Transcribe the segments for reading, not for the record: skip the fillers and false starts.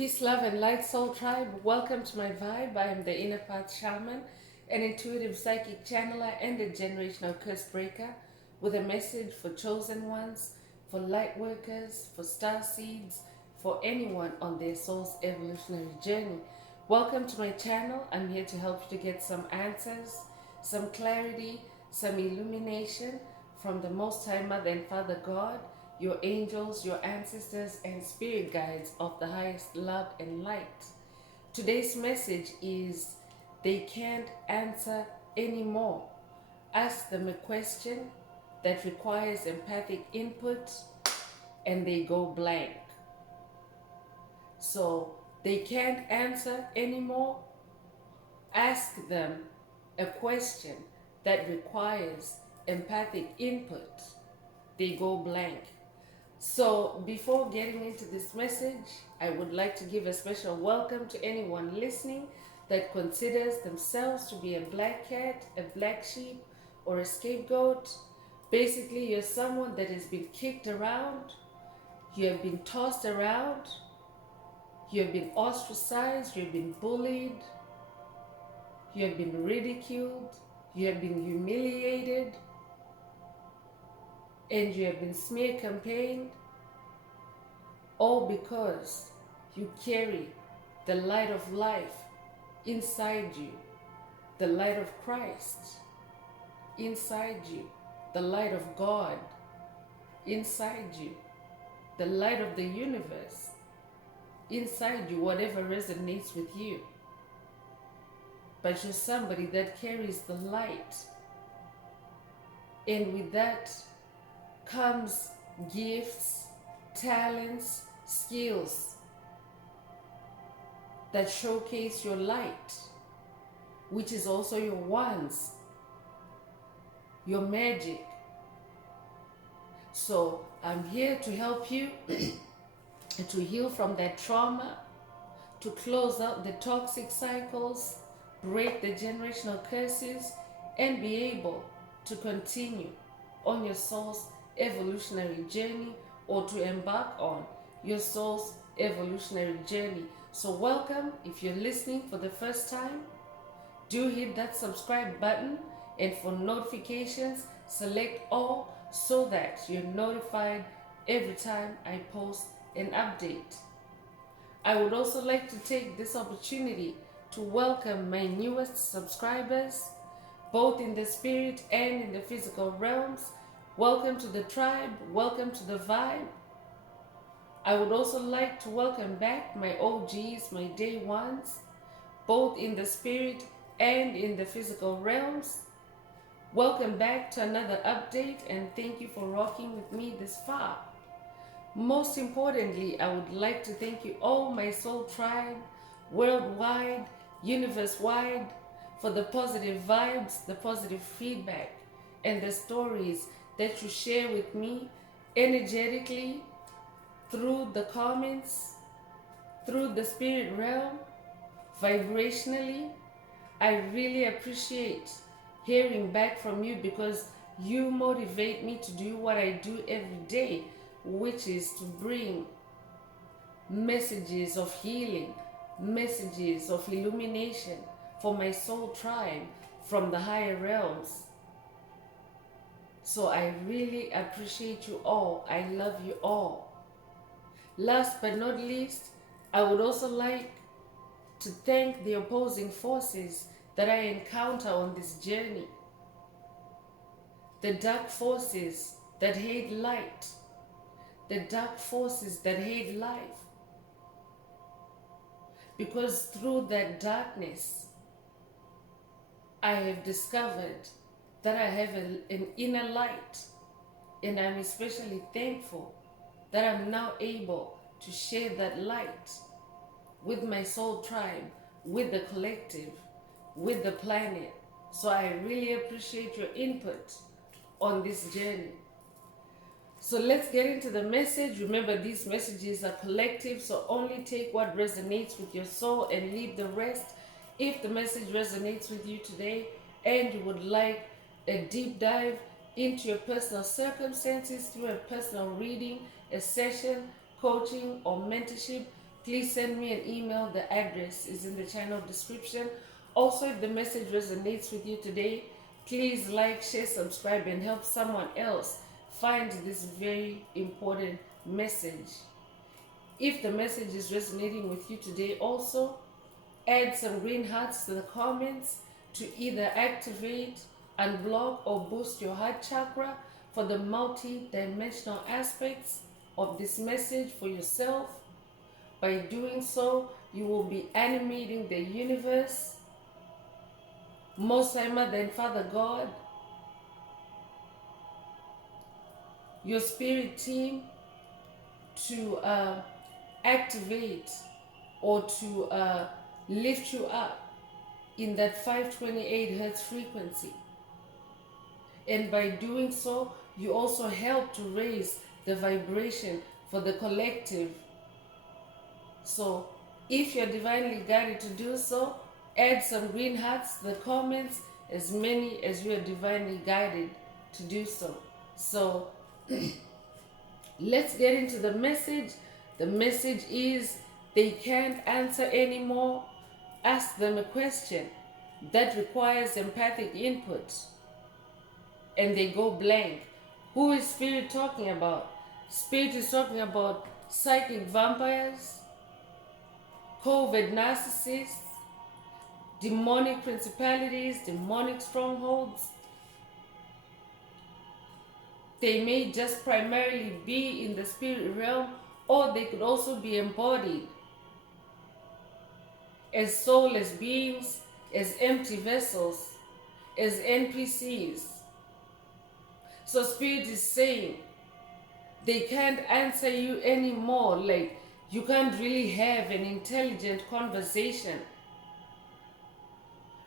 Peace, love, and light, soul tribe. Welcome to my vibe. I am the inner path shaman, an intuitive psychic channeler, and a generational curse breaker with a message for chosen ones, for light workers, for star seeds, for anyone on their soul's evolutionary journey. Welcome to my channel. I'm here to help you to get some answers, some clarity, some illumination from the Most High Mother and Father God, your angels, your ancestors, and spirit guides of the highest love and light. Today's message is they can't answer anymore. Ask them a question that requires empathic input and they go blank. So they can't answer anymore. Ask them a question that requires empathic input. They go blank. So before getting into this message, I would like to give a special welcome to anyone listening that considers themselves to be a black cat, a black sheep, or a scapegoat. Basically, you're someone that has been kicked around, you have been tossed around, you have been ostracized, you have been bullied, you have been ridiculed, you have been humiliated, and you have been smear campaigned, all because you carry the light of life inside you, the light of Christ inside you, the light of God inside you, the light of the universe inside you, whatever resonates with you. But you're somebody that carries the light, and with that comes gifts, talents, skills that showcase your light, which is also your wands, your magic. So I'm here to help you to heal from that trauma, to close out the toxic cycles, break the generational curses, and be able to continue on your soul's evolutionary journey, or to embark on your soul's evolutionary journey. So welcome. If you're listening for the first time, do hit that subscribe button, and for notifications, select all so that you're notified every time I post an update. I would also like to take this opportunity to welcome my newest subscribers, both in the spirit and in the physical realms. Welcome to the tribe, welcome to the vibe. I would also like to welcome back my OGs, my day ones, both in the spirit and in the physical realms. Welcome back to another update, and thank you for rocking with me this far. Most importantly, I would like to thank you all, my soul tribe, worldwide, universe-wide, for the positive vibes, the positive feedback, and the stories that you share with me energetically, through the comments, through the spirit realm, vibrationally. I really appreciate hearing back from you, because you motivate me to do what I do every day, which is to bring messages of healing, messages of illumination for my soul tribe from the higher realms. So I really appreciate you all. I love you all. Last but not least, I would also like to thank the opposing forces that I encounter on this journey. The dark forces that hate light, the dark forces that hate life. Because through that darkness, I have discovered that I have an inner light, and I'm especially thankful that I'm now able to share that light with my soul tribe, with the collective, with the planet. So I really appreciate your input on this journey. So let's get into the message. Remember, these messages are collective, so only take what resonates with your soul and leave the rest. If the message resonates with you today and you would like a deep dive into your personal circumstances through a personal reading, a session, coaching, or mentorship, please send me an email. The address is in the channel description. Also, if the message resonates with you today, please like, share, subscribe, and help someone else find this very important message. If the message is resonating with you today, also add some green hearts to the comments to either activate, unblock, or boost your heart chakra for the multi-dimensional aspects of this message for yourself. By doing so, you will be animating the universe, Most High Mother and Father God, your spirit team, to activate or to lift you up in that 528 hertz frequency. And by doing so, you also help to raise the vibration for the collective. So if you're divinely guided to do so, add some green hearts to the comments, as many as you are divinely guided to do so. So let's get into the message. The message is, they can't answer anymore. Ask them a question that requires empathic input, and they go blank. Who is Spirit talking about? Spirit is talking about psychic vampires, covert narcissists, demonic principalities, demonic strongholds. They may just primarily be in the spirit realm, or they could also be embodied as soulless beings, as empty vessels, as NPCs. So Spirit is saying, they can't answer you anymore. Like, you can't really have an intelligent conversation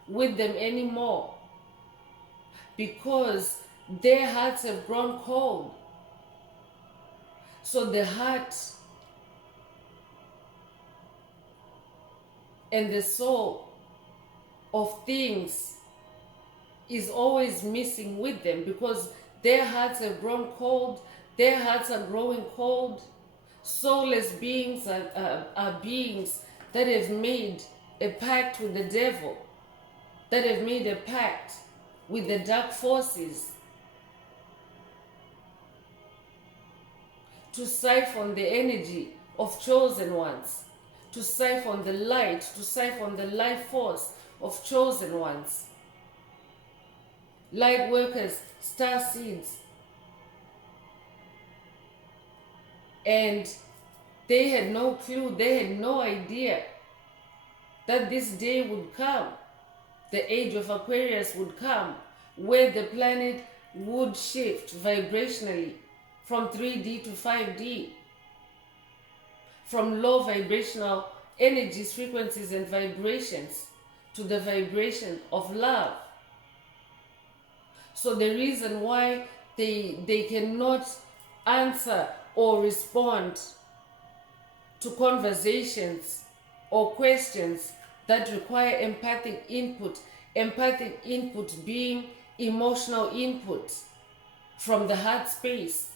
with them anymore, because their hearts have grown cold. So the heart and the soul of things is always missing with them, because their hearts have grown cold. Their hearts are growing cold. Soulless beings are beings that have made a pact with the devil, that have made a pact with the dark forces to siphon the energy of chosen ones, to siphon the light, to siphon the life force of chosen ones. Light workers, star seeds. And they had no clue, they had no idea that this day would come. The age of Aquarius would come, where the planet would shift vibrationally from 3D to 5D, from low vibrational energies, frequencies, and vibrations to the vibration of love. So the reason why they cannot answer or respond to conversations or questions that require empathic input being emotional input from the heart space,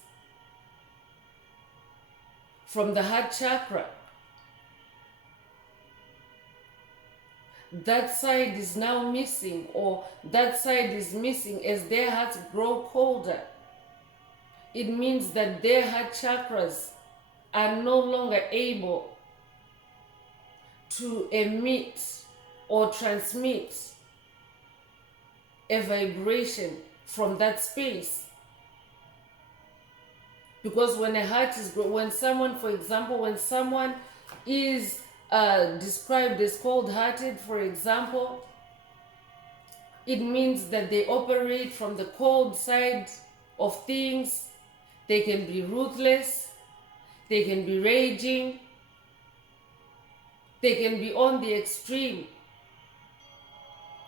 from the heart chakra. That side is now missing, or that side is missing as their hearts grow colder. It means that their heart chakras are no longer able to emit or transmit a vibration from that space. Because when a heart is, when someone, for example, when someone is described as cold-hearted, for example, it means that they operate from the cold side of things. They can be ruthless, they can be raging, they can be on the extreme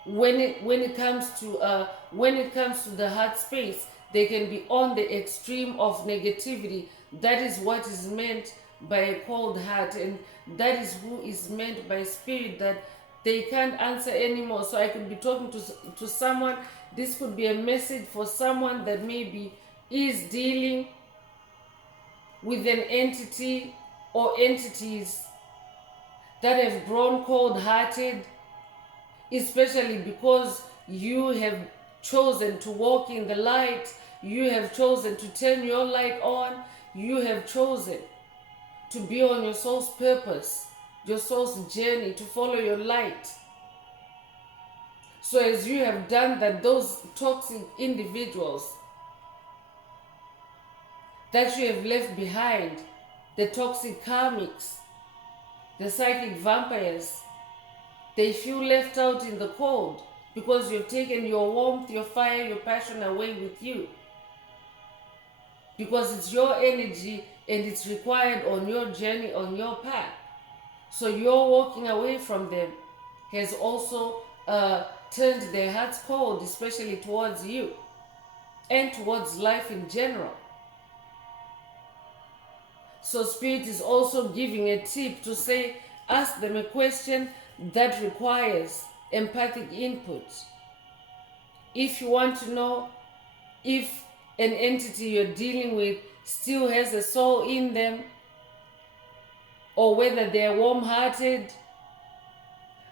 when it comes to the heart space. They can be on the extreme of negativity. That is what is meant by a cold heart, and that is who is meant by Spirit, that they can't answer anymore. So I could be talking to someone. This could be a message for someone that maybe is dealing with an entity or entities that have grown cold-hearted, especially because you have chosen to walk in the light, you have chosen to turn your light on, you have chosen to be on your soul's purpose, your soul's journey, to follow your light. So as you have done that, those toxic individuals that you have left behind, the toxic karmics, the psychic vampires, they feel left out in the cold because you've taken your warmth, your fire, your passion away with you. Because it's your energy and it's required on your journey, on your path. So your walking away from them has also turned their hearts cold, especially towards you and towards life in general. So Spirit is also giving a tip to say, ask them a question that requires empathic input. If you want to know if an entity you're dealing with still has a soul in them, or whether they're warm-hearted,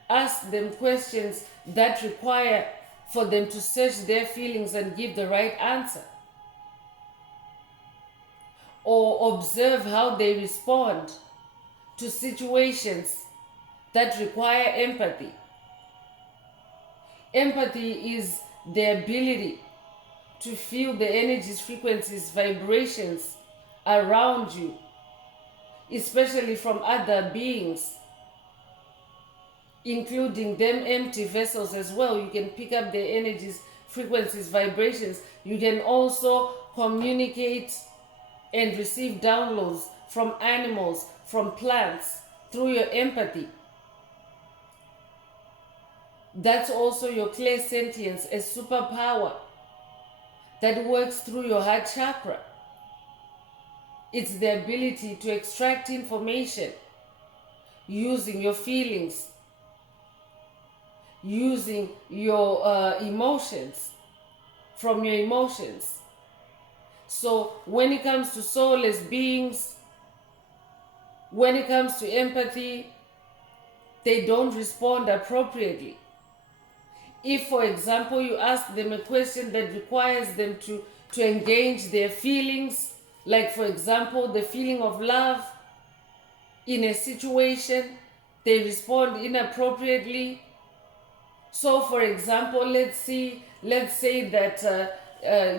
ask them questions that require for them to search their feelings and give the right answer. Or observe how they respond to situations that require empathy. Empathy is the ability to feel the energies, frequencies, vibrations around you, especially from other beings, including them empty vessels as well. You can pick up their energies, frequencies, vibrations. You can also communicate and receive downloads from animals, from plants, through your empathy. That's also your clairsentience, a superpower that works through your heart chakra. It's the ability to extract information using your feelings, using your emotions, from your emotions. So when it comes to soulless beings, when it comes to empathy, they don't respond appropriately. If, for example, you ask them a question that requires them to engage their feelings, like, for example, the feeling of love in a situation, they respond inappropriately. So, for example, let's say that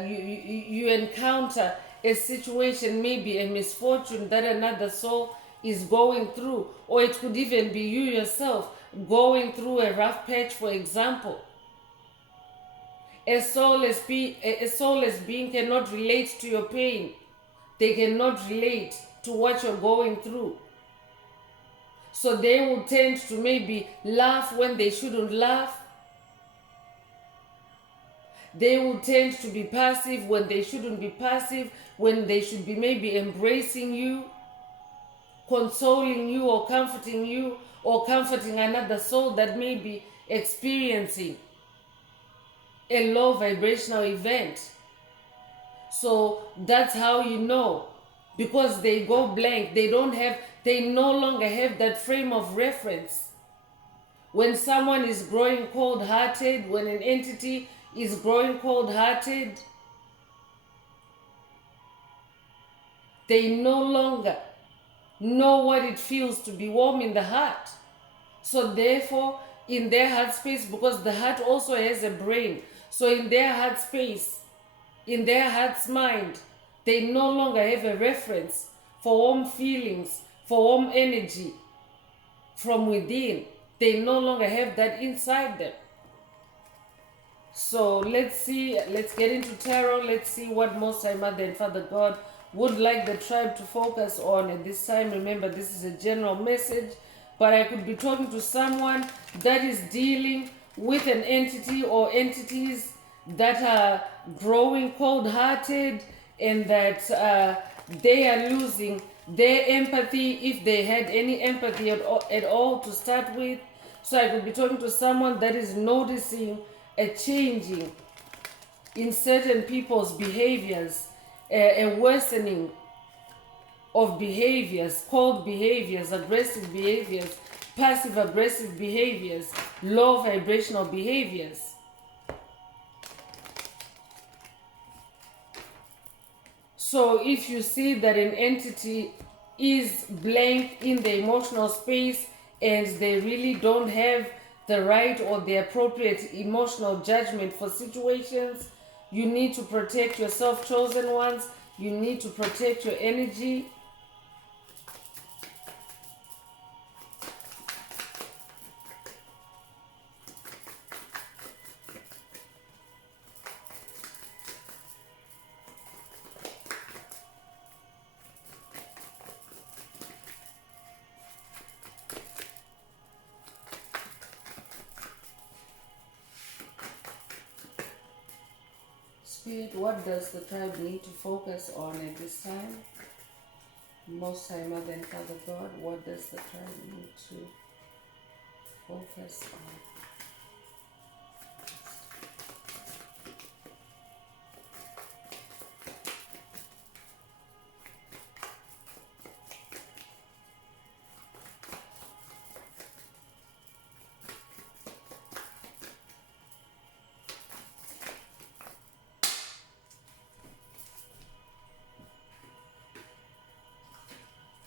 you encounter a situation, maybe a misfortune that another soul is going through, or it could even be you yourself going through a rough patch, for example. A soulless being cannot relate to your pain. They cannot relate to what you're going through. So they will tend to maybe laugh when they shouldn't laugh. They will tend to be passive when they shouldn't be passive, when they should be maybe embracing you, consoling you, or comforting another soul that may be experiencing a low vibrational event. So that's how you know, because they go blank. They no longer have that frame of reference. When someone is growing cold-hearted, when an entity is growing cold-hearted, they no longer know what it feels to be warm in the heart. So therefore, in their heart space, because the heart also has a brain, so in their heart space, in their heart's mind, they no longer have a reference for warm feelings, for warm energy from within. They no longer have that inside them. So let's get into tarot. Let's see what Most High Mother and Father God would like the tribe to focus on at this time. Remember, this is a general message, but I could be talking to someone that is dealing with an entity or entities that are growing cold-hearted, and that they are losing their empathy, if they had any empathy at all to start with. So I could be talking to someone that is noticing a changing in certain people's behaviors, a worsening of behaviors, cold behaviors, aggressive behaviors, passive aggressive behaviors, low vibrational behaviors. So if you see that an entity is blank in the emotional space and they really don't have the right or the appropriate emotional judgment for situations, you need to protect yourself, chosen ones. You need to protect your energy. Spirit, what does the tribe need to focus on at this time? Most High Mother and Father God, what does the tribe need to focus on?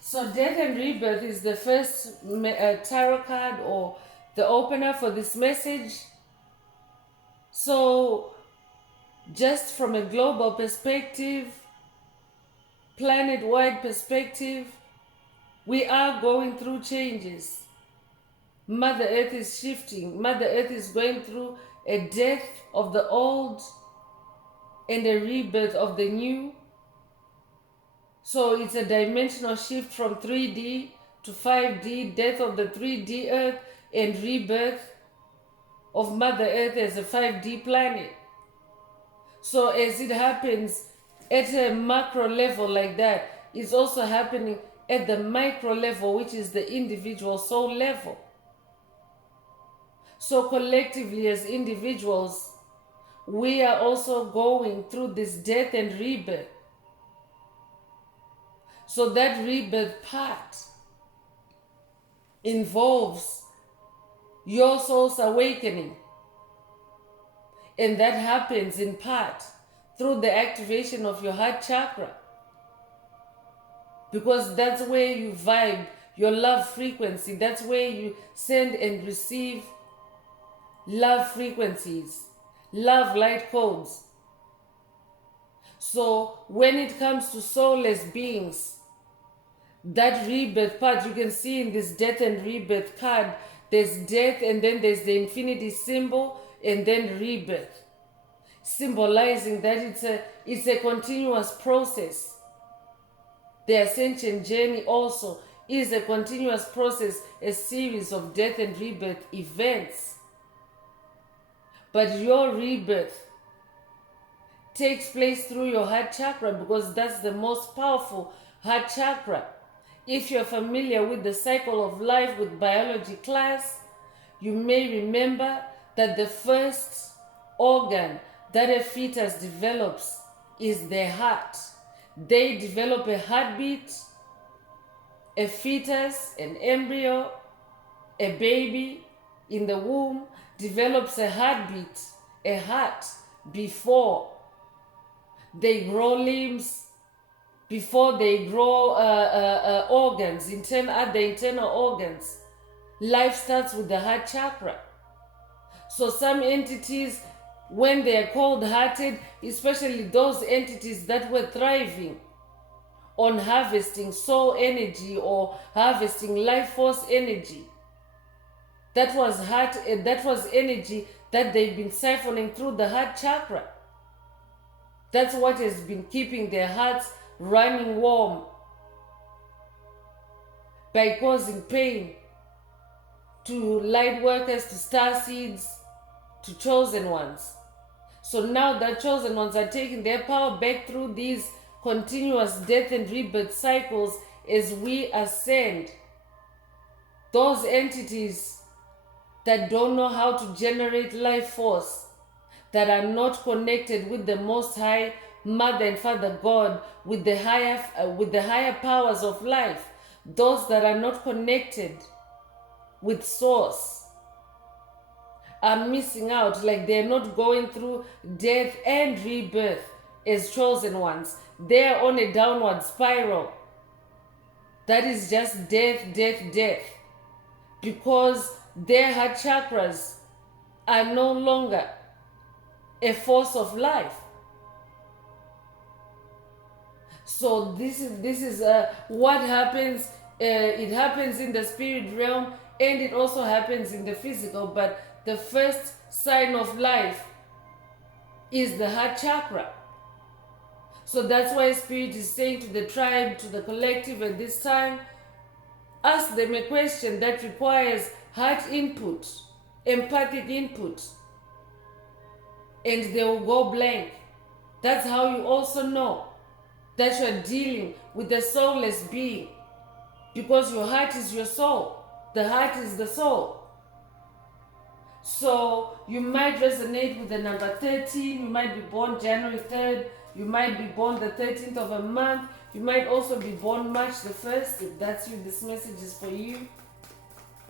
So death and rebirth is the first tarot card or the opener for this message. So just from a global perspective, planet-wide perspective, we are going through changes. Mother Earth is shifting. Mother Earth is going through a death of the old and a rebirth of the new. So it's a dimensional shift from 3D to 5D, death of the 3D Earth and rebirth of Mother Earth as a 5D planet. So as it happens at a macro level like that, it's also happening at the micro level, which is the individual soul level. So collectively as individuals, we are also going through this death and rebirth. So that rebirth part involves your soul's awakening. And that happens in part through the activation of your heart chakra. Because that's where you vibe your love frequency. That's where you send and receive love frequencies, love light codes. So when it comes to soulless beings, that rebirth part, you can see in this death and rebirth card, there's death and then there's the infinity symbol and then rebirth, symbolizing that it's a continuous process. The ascension journey also is a continuous process, a series of death and rebirth events. But your rebirth takes place through your heart chakra because that's the most powerful heart chakra. If you're familiar with the cycle of life with biology class, you may remember that the first organ that a fetus develops is their heart. They develop a heartbeat, a fetus, an embryo, a baby in the womb develops a heartbeat, a heart, before they grow limbs, before they grow organs, the internal organs. Life starts with the heart chakra. So some entities, when they are cold-hearted, especially those entities that were thriving on harvesting soul energy or harvesting life force energy, that was energy that they've been siphoning through the heart chakra. That's what has been keeping their hearts running warm by causing pain to light workers, to star seeds, to chosen ones. So now the chosen ones are taking their power back through these continuous death and rebirth cycles as we ascend. Those entities that don't know how to generate life force, that are not connected with the Most High Mother and Father God, with the higher powers of life, those that are not connected with source are missing out, like they're not going through death and rebirth as chosen ones. They're on a downward spiral. That is just death, death, death. Because their heart chakras are no longer a force of life. So this is what happens. It happens in the spirit realm, and it also happens in the physical. But the first sign of life is the heart chakra. So that's why Spirit is saying to the tribe, to the collective at this time, ask them a question that requires heart input, empathic input, and they will go blank. That's how you also know that you're dealing with a soulless being, because your heart is your soul. The heart is the soul. So you might resonate with the number 13. You might be born January 3rd. You might be born the 13th of a month. You might also be born March the 1st. If that's you, this message is for you.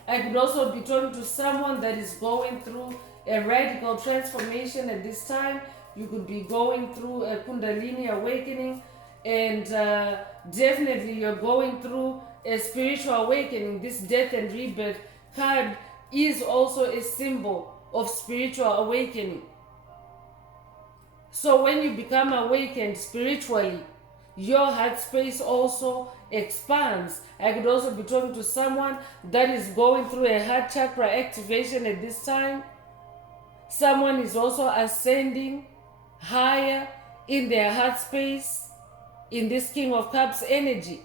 I could also be talking to someone that is going through a radical transformation at this time. You could be going through a Kundalini awakening, and definitely you're going through a spiritual awakening. This death and rebirth card is also a symbol of spiritual awakening. So when you become awakened spiritually, your heart space also expands. I could also be talking to someone that is going through a heart chakra activation at this time. Someone is also ascending higher in their heart space, in this King of Cups energy.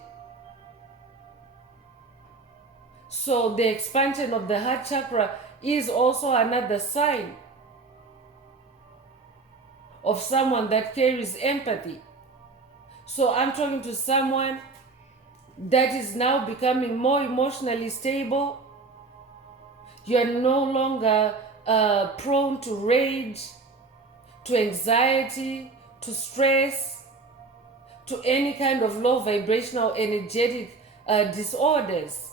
So the expansion of the heart chakra is also another sign of someone that carries empathy. So I'm talking to someone that is now becoming more emotionally stable. You're no longer prone to rage, to anxiety, to stress, to any kind of low vibrational energetic disorders.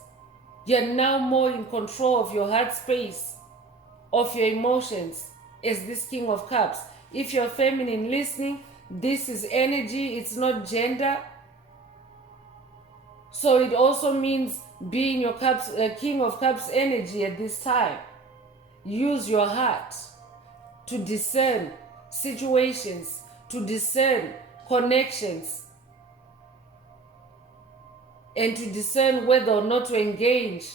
You're now more in control of your heart space, of your emotions, as this King of Cups. If you're feminine listening, this is energy, it's not gender. So it also means being your cups, King of Cups energy at this time. Use your heart to discern situations, to discern connections, and to discern whether or not to engage.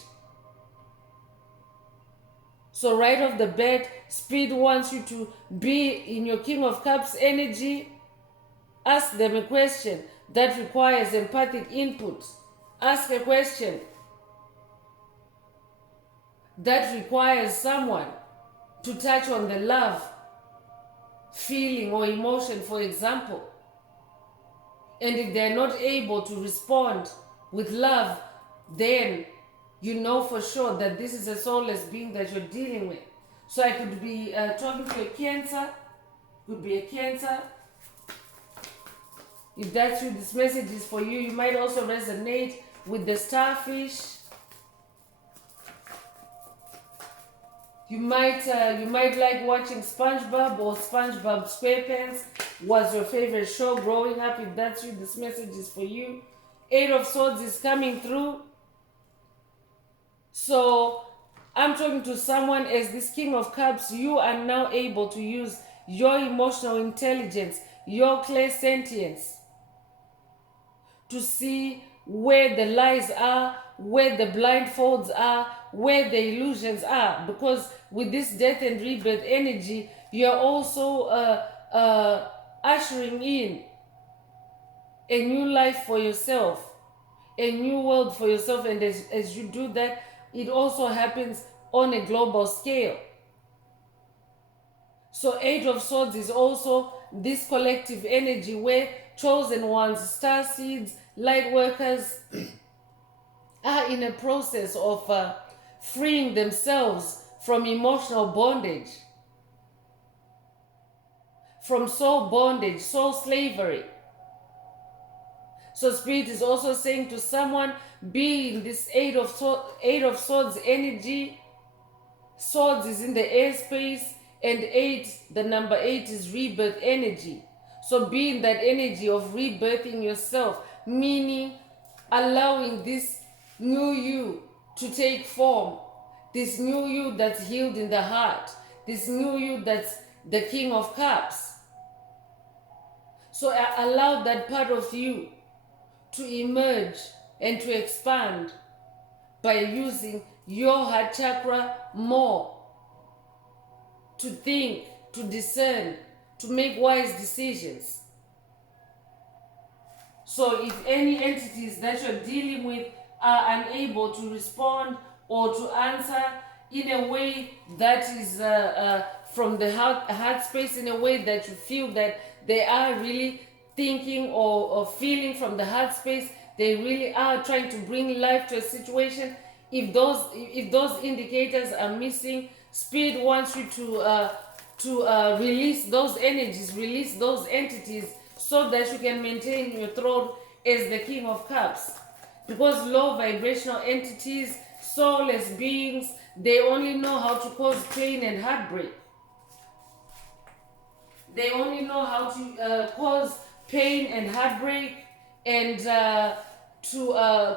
So right off the bat, Spirit wants you to be in your King of Cups energy. Ask them a question that requires empathic input. Ask a question that requires someone to touch on the love, feeling, or emotion, for example. And if they're not able to respond with love, then you know for sure that this is a soulless being that you're dealing with. So I could be talking to a Cancer, could be a Cancer. If that's you, this message is for you. You might also resonate with the Starfish. You might like watching SpongeBob, or SpongeBob SquarePants was your favorite show growing up. If that's you, this message is for you. 8 of Swords is coming through. So I'm talking to someone as this King of Cups. You are now able to use your emotional intelligence, your clairsentience, to see where the lies are, where the blindfolds are, where the illusions are. Because with this death and rebirth energy, you're also ushering in a new life for yourself, a new world for yourself. And as you do that, it also happens on a global scale. So 8 of Swords is also this collective energy where chosen ones, star seeds, light workers are in a process of freeing themselves from emotional bondage, from soul bondage, soul slavery. So Spirit is also saying to someone, be in this eight of swords energy. Swords is in the airspace, and eight, the number eight, is rebirth energy. So be in that energy of rebirthing yourself, meaning allowing this new you to take form, this new you that's healed in the heart, this new you that's the King of Cups. So allow that part of you to emerge and to expand by using your heart chakra more, to think, to discern, to make wise decisions. So if any entities that you're dealing with are unable to respond or to answer in a way that is from the heart space, in a way that you feel that they are really thinking or feeling from the heart space, they really are trying to bring life to a situation. If those indicators are missing, Spirit wants you to release those energies, release those entities, so that you can maintain your throne as the King of Cups. Because low vibrational entities, soulless beings, they only know how to cause pain and heartbreak. They only know how to cause pain and heartbreak, and to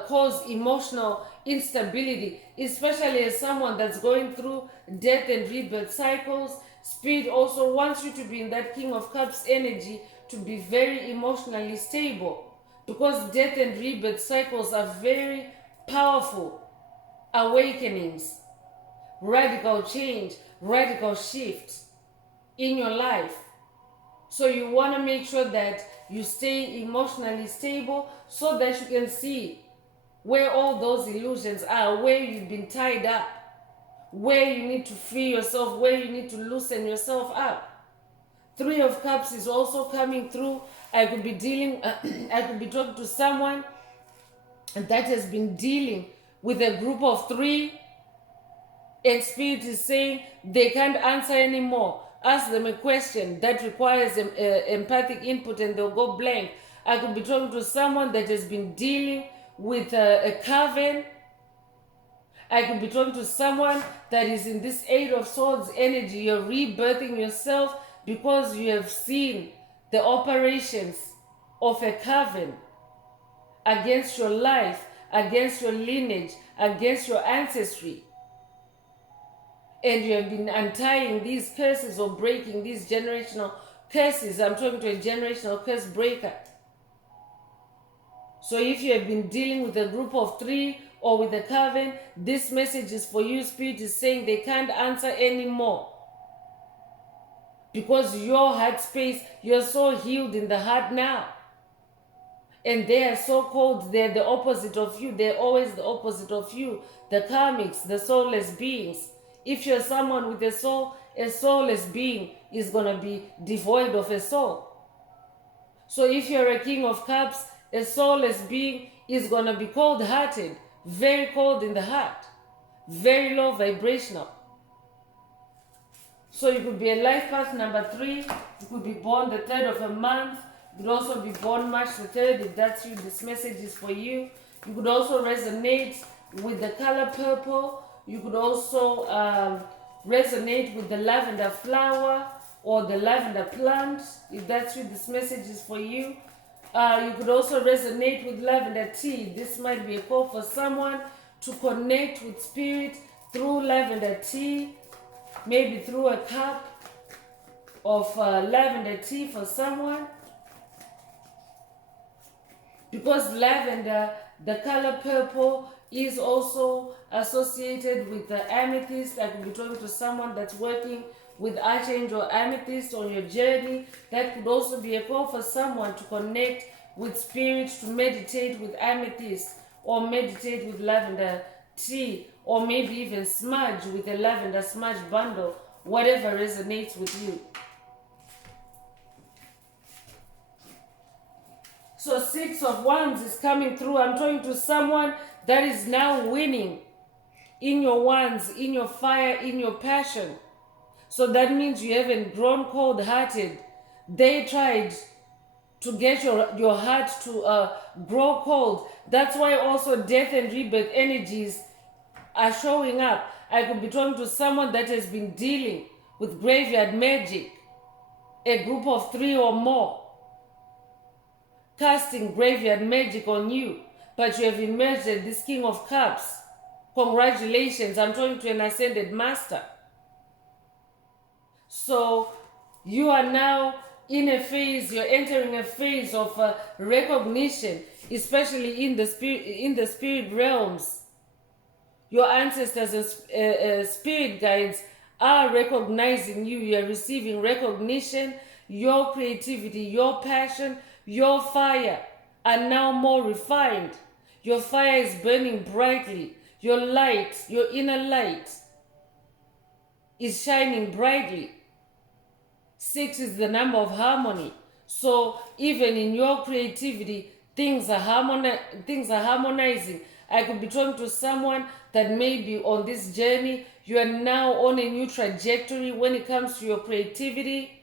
cause emotional instability, especially as someone that's going through death and rebirth cycles. Spirit also wants you to be in that King of Cups energy, to be very emotionally stable, because death and rebirth cycles are very powerful awakenings, radical change, radical shift in your life. So you want to make sure that you stay emotionally stable, so that you can see where all those illusions are, where you've been tied up, where you need to free yourself, where you need to loosen yourself up. Three of Cups is also coming through. I could be talking to someone that has been dealing with a group of three, and Spirit is saying they can't answer anymore. Ask them a question that requires empathic input and they'll go blank. I could be talking to someone that has been dealing with a coven. I could be talking to someone that is in this Eight of Swords energy. You're rebirthing yourself because you have seen the operations of a coven against your life, against your lineage, against your ancestry. And you have been untying these curses or breaking these generational curses. I'm talking to a generational curse breaker. So if you have been dealing with a group of three or with a coven, this message is for you. Spirit is saying they can't answer anymore. Because your heart space, you're so healed in the heart now. And they are so cold, they're the opposite of you. They're always the opposite of you. The karmics, the soulless beings. If you're someone with a soul, a soulless being is going to be devoid of a soul. So if you're a King of Cups, a soulless being is going to be cold-hearted, very cold in the heart, very low vibrational. So you could be a life path number 3. You could be born the 3rd of a month. You could also be born March the 3rd. If that's you, this message is for you. You could also resonate with the color purple. You could also resonate with the lavender flower or the lavender plant. If that's you, this message is for you. You could also resonate with lavender tea. This might be a call for someone to connect with spirit through lavender tea, maybe through a cup of lavender tea for someone. Because lavender, the color purple, is also associated with the amethyst. I could be talking to someone that's working with Archangel Amethyst on your journey. That could also be a call for someone to connect with spirit, to meditate with amethyst, or meditate with lavender tea, or maybe even smudge with a lavender smudge bundle, whatever resonates with you. So 6 of Wands is coming through. I'm talking to someone that is now winning in your wands, in your fire, in your passion. So that means you haven't grown cold-hearted. They tried to get your heart to grow cold. That's why also death and rebirth energies are showing up. I could be talking to someone that has been dealing with graveyard magic, a group of 3 or more, casting graveyard magic on you, but you have emerged as this King of Cups. Congratulations, I'm talking to an ascended master. So you are now in a phase, you're entering a phase of recognition, especially in the spirit realms. Your ancestors and spirit guides are recognizing you. You are receiving recognition. Your creativity, your passion, your fire are now more refined. Your fire is burning brightly. Your light, your inner light, is shining brightly. 6 is the number of harmony. So even in your creativity, things are harmonizing. I could be talking to someone that may be on this journey. You are now on a new trajectory when it comes to your creativity.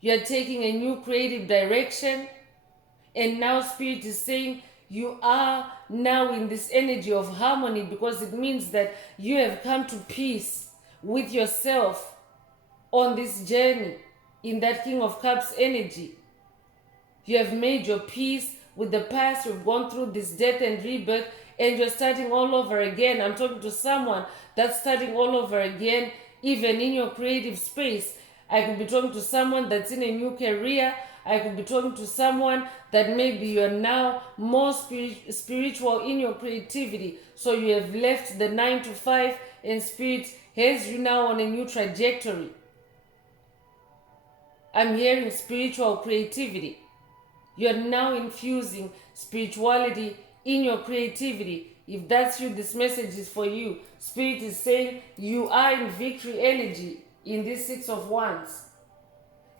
You are taking a new creative direction. And now Spirit is saying you are now in this energy of harmony, because it means that you have come to peace with yourself on this journey in that King of Cups energy. You have made your peace with the past. You've gone through this death and rebirth, and you're starting all over again. I'm talking to someone that's starting all over again, even in your creative space. I could be talking to someone that's in a new career. I could be talking to someone that maybe you're now more spiritual in your creativity. So you have left the 9 to 5, and Spirit has you now on a new trajectory. I'm hearing spiritual creativity. You're now infusing spirituality in your creativity. If that's you, this message is for you. Spirit is saying you are in victory energy in this 6 of Wands.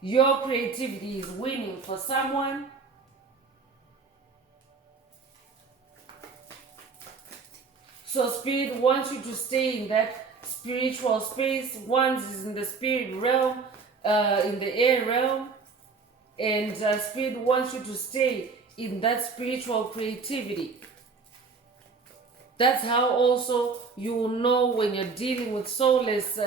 Your creativity is winning for someone. So Spirit wants you to stay in that spiritual space. Wands is in the spirit realm, in the air realm. And Spirit wants you to stay in that spiritual creativity. That's how also you will know when you're dealing with soulless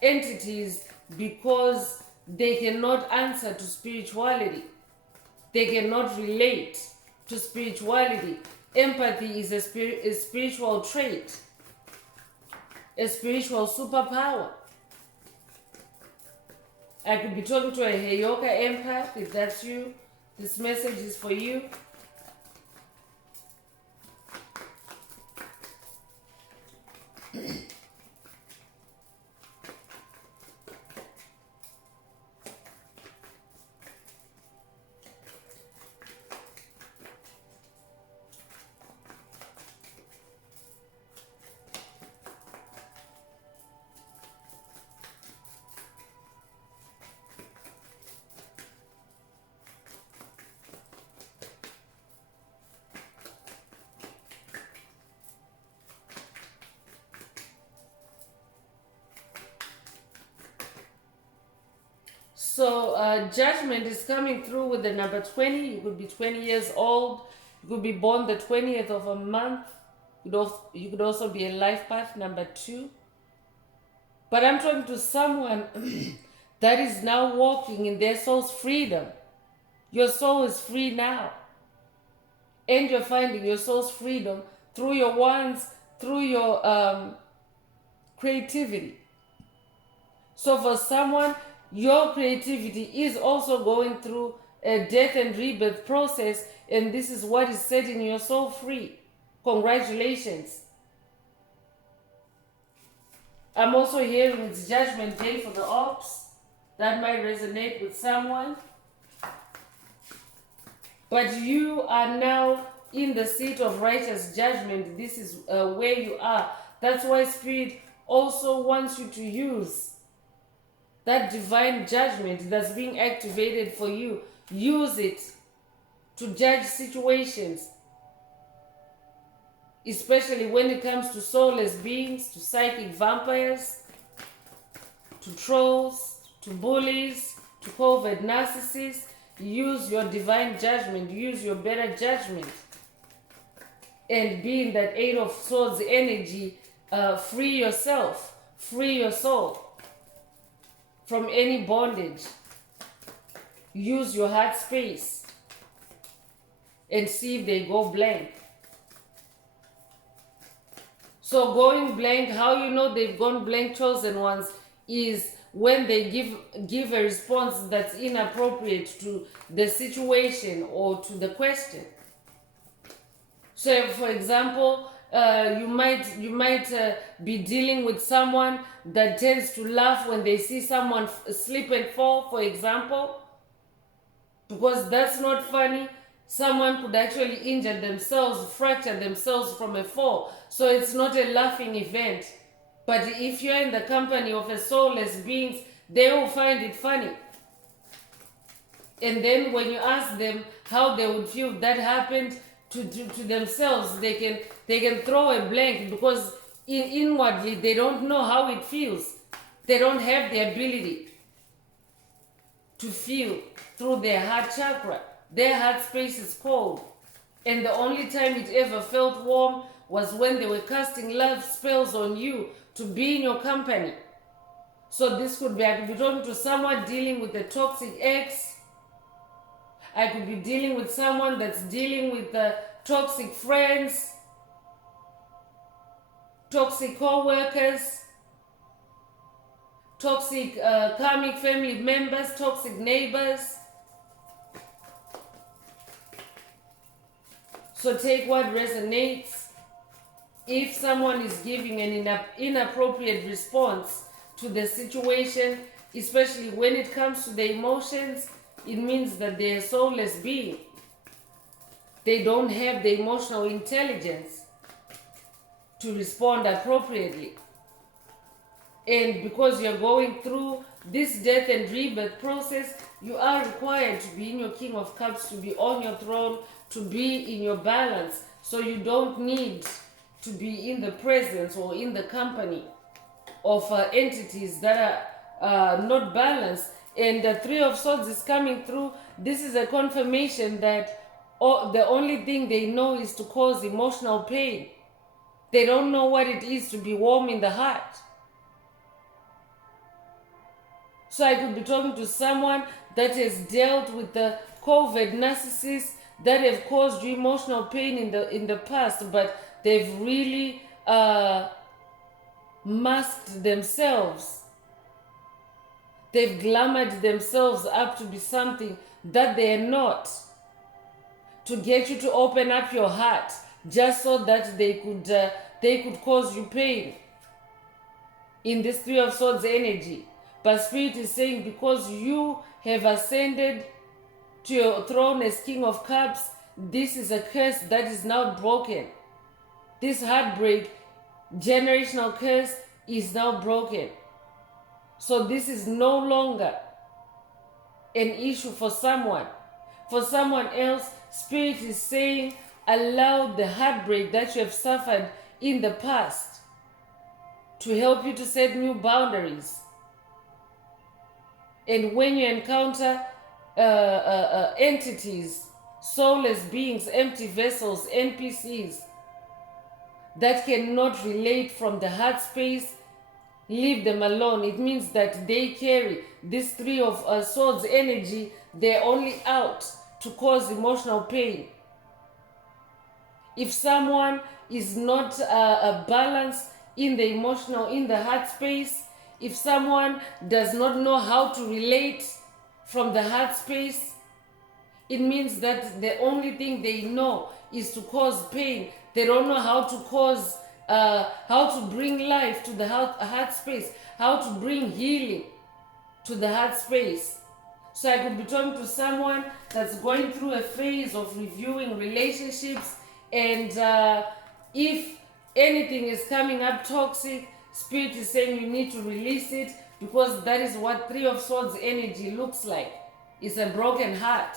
entities, because they cannot answer to spirituality. They cannot relate to spirituality. Empathy is a spiritual trait, a spiritual superpower. I could be talking to a Heyoka empath. If that's you, this message is for you. So judgment is coming through with the number 20. You could be 20 years old. You could be born the 20th of a month. You could also be a life path number 2. But I'm talking to someone that is now walking in their soul's freedom. Your soul is free now. And you're finding your soul's freedom through your wands, through your creativity. So for someone, your creativity is also going through a death and rebirth process, and this is what is setting your soul free. Congratulations. I'm also hearing it's Judgment Day for the ops. That might resonate with someone. But you are now in the seat of righteous judgment. This is where you are. That's why Spirit also wants you to use that divine judgment that's being activated for you. Use it to judge situations, especially when it comes to soulless beings, to psychic vampires, to trolls, to bullies, to covert narcissists. use your divine judgment, use your better judgment, and be in that Eight of Swords energy. Free yourself, free your soul from any bondage. Use your heart space and see if they go blank. So going blank, how you know they've gone blank, chosen ones, is when they give a response that's inappropriate to the situation or to the question. So for example, you might be dealing with someone that tends to laugh when they see someone slip and fall, for example, because that's not funny. Someone could actually injure themselves, fracture themselves from a fall. So it's not a laughing event. But if you're in the company of a soulless beings, they will find it funny. And then when you ask them how they would feel if that happened to themselves, they can throw a blank, because inwardly they don't know how it feels. They don't have the ability to feel through their heart chakra. Their heart space is cold. And the only time it ever felt warm was when they were casting love spells on you to be in your company. So this could be, I could be talking to someone dealing with a toxic ex. I could be dealing with someone that's dealing with toxic friends, toxic co-workers, toxic karmic family members, toxic neighbors. So take what resonates. If someone is giving an inappropriate response to the situation, especially when it comes to the emotions, it means that they're a soulless being. They don't have the emotional intelligence to respond appropriately. And because you're going through this death and rebirth process, you are required to be in your King of Cups, to be on your throne, to be in your balance. So you don't need to be in the presence or in the company of entities that are not balanced. And the Three of Swords is coming through. This is a confirmation that the only thing they know is to cause emotional pain. They don't know what it is to be warm in the heart. So I could be talking to someone that has dealt with the covert narcissists that have caused you emotional pain in the past, but they've really masked themselves. They've glamored themselves up to be something that they're not, to get you to open up your heart, just so that they could cause you pain in this Three of Swords energy. But Spirit is saying, because you have ascended to your throne as King of Cups, this is a curse that is now broken. This heartbreak, generational curse, is now broken. So this is no longer an issue for someone. For someone else, Spirit is saying, allow the heartbreak that you have suffered in the past to help you to set new boundaries. And when you encounter entities, soulless beings, empty vessels, NPCs, that cannot relate from the heart space, leave them alone. It means that they carry this Three of Swords energy. They're only out to cause emotional pain. If someone is not balanced in the emotional, in the heart space, if someone does not know how to relate from the heart space, it means that the only thing they know is to cause pain. They don't know how to cause, how to bring life to the heart space, how to bring healing to the heart space. So I could be talking to someone that's going through a phase of reviewing relationships, and if anything is coming up toxic, Spirit is saying you need to release it, because that is what Three of Swords energy looks like. It's a broken heart.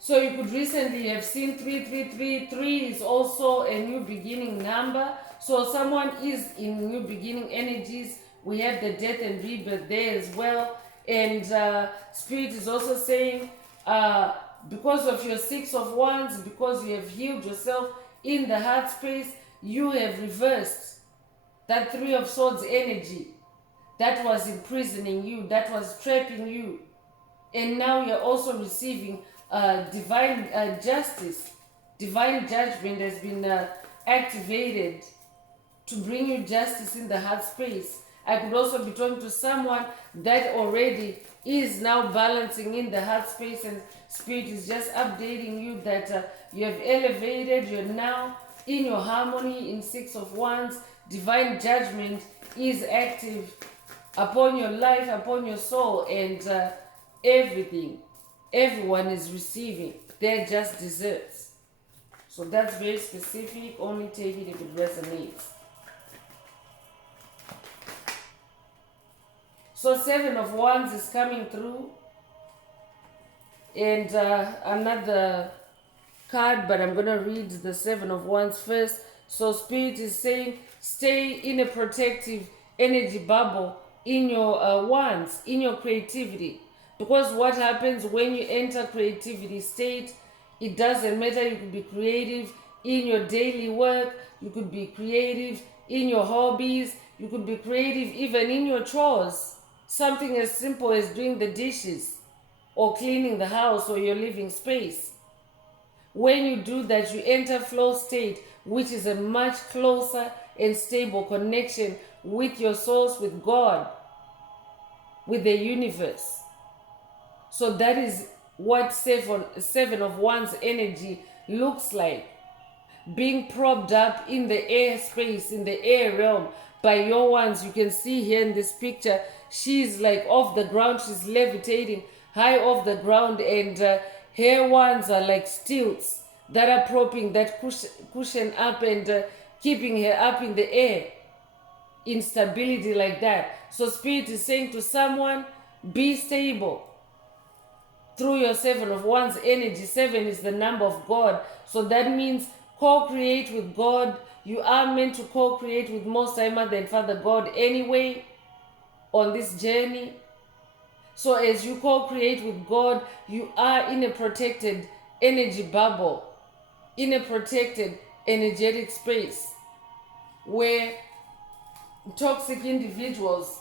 So you could recently have seen 333. 3 is also a new beginning number. So someone is in new beginning energies. We have the death and rebirth there as well. And Spirit is also saying, because of your Six of Wands, because you have healed yourself in the heart space, you have reversed that Three of Swords energy that was imprisoning you, that was trapping you. And now you're also receiving divine justice. Divine judgment has been activated to bring you justice in the heart space. I could also be talking to someone that already is now balancing in the heart space, and Spirit is just updating you that you have elevated, you're now in your harmony in Six of Wands. Divine judgment is active upon your life, upon your soul, and everyone is receiving their just desserts. So that's very specific. Only take it if it resonates. So Seven of Wands is coming through. And another card, but I'm going to read the Seven of Wands first. So Spirit is saying, stay in a protective energy bubble in your wands, in your creativity. Because what happens when you enter creativity state, it doesn't matter. You could be creative in your daily work. You could be creative in your hobbies. You could be creative even in your chores. Something as simple as doing the dishes or cleaning the house or your living space. When you do that, you enter flow state, which is a much closer and stable connection with your source, with God, with the universe. So that is what Seven of Wands energy looks like. Being propped up in the air space, in the air realm by your wands. You can see here in this picture, she's like off the ground, she's levitating high off the ground, and her wands are like stilts that are propping that cushion up and keeping her up in the air in stability like that. So Spirit is saying to someone, be stable through your Seven of Wands energy. Seven is the number of God. So that means co-create with God. You are meant to co-create with Most High Mother and Father God anyway on this journey. So as you co-create with God, you are in a protected energy bubble, in a protected energetic space where toxic individuals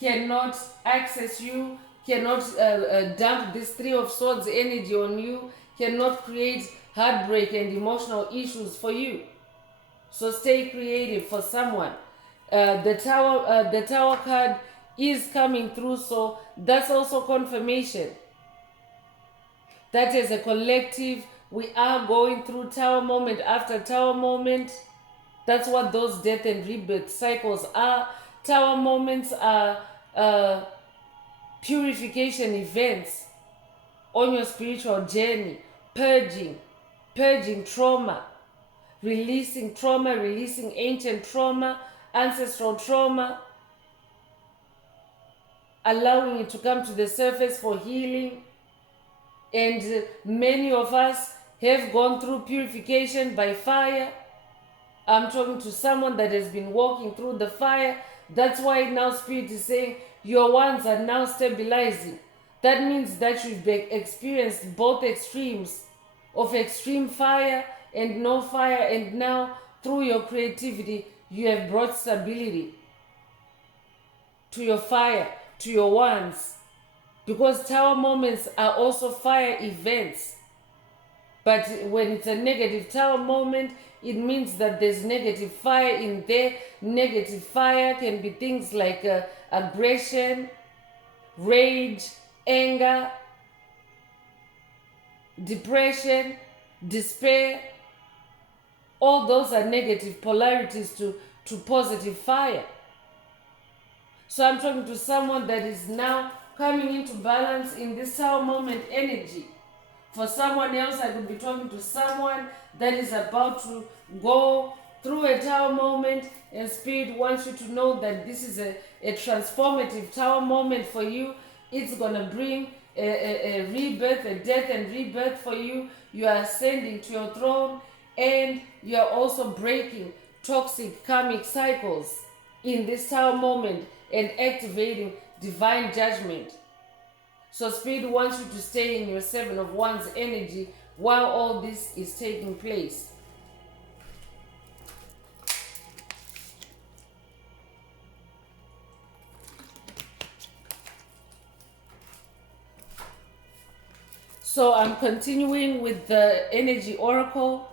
cannot access you, cannot dump this Three of Swords energy on you, cannot create heartbreak and emotional issues for you. So stay creative for someone. The Tower card is coming through, so that's also confirmation that as a collective we are going through Tower moment after Tower moment. That's what those death and rebirth cycles are. Tower moments are purification events on your spiritual journey, purging trauma, releasing ancient trauma, ancestral trauma, allowing it to come to the surface for healing. And many of us have gone through purification by fire. I'm talking to someone that has been walking through the fire. That's why now Spirit is saying your wands are now stabilizing. That means that you've experienced both extremes of extreme fire and no fire, and now through your creativity you have brought stability to your fire, to your wands, because Tower moments are also fire events. But when it's a negative Tower moment, it means that there's negative fire in there. Negative fire can be things like aggression, rage, anger, depression, despair. All those are negative polarities to positive fire. So I'm talking to someone that is now coming into balance in this Tower moment energy. For someone else, I could be talking to someone that is about to go through a Tower moment, and Spirit wants you to know that this is a transformative Tower moment for you. It's going to bring a rebirth, a death and rebirth for you. You are ascending to your throne, and you are also breaking toxic karmic cycles in this Tower moment and activating divine judgment. So Spirit wants you to stay in your Seven of Wands energy while all this is taking place. So I'm continuing with the energy oracle.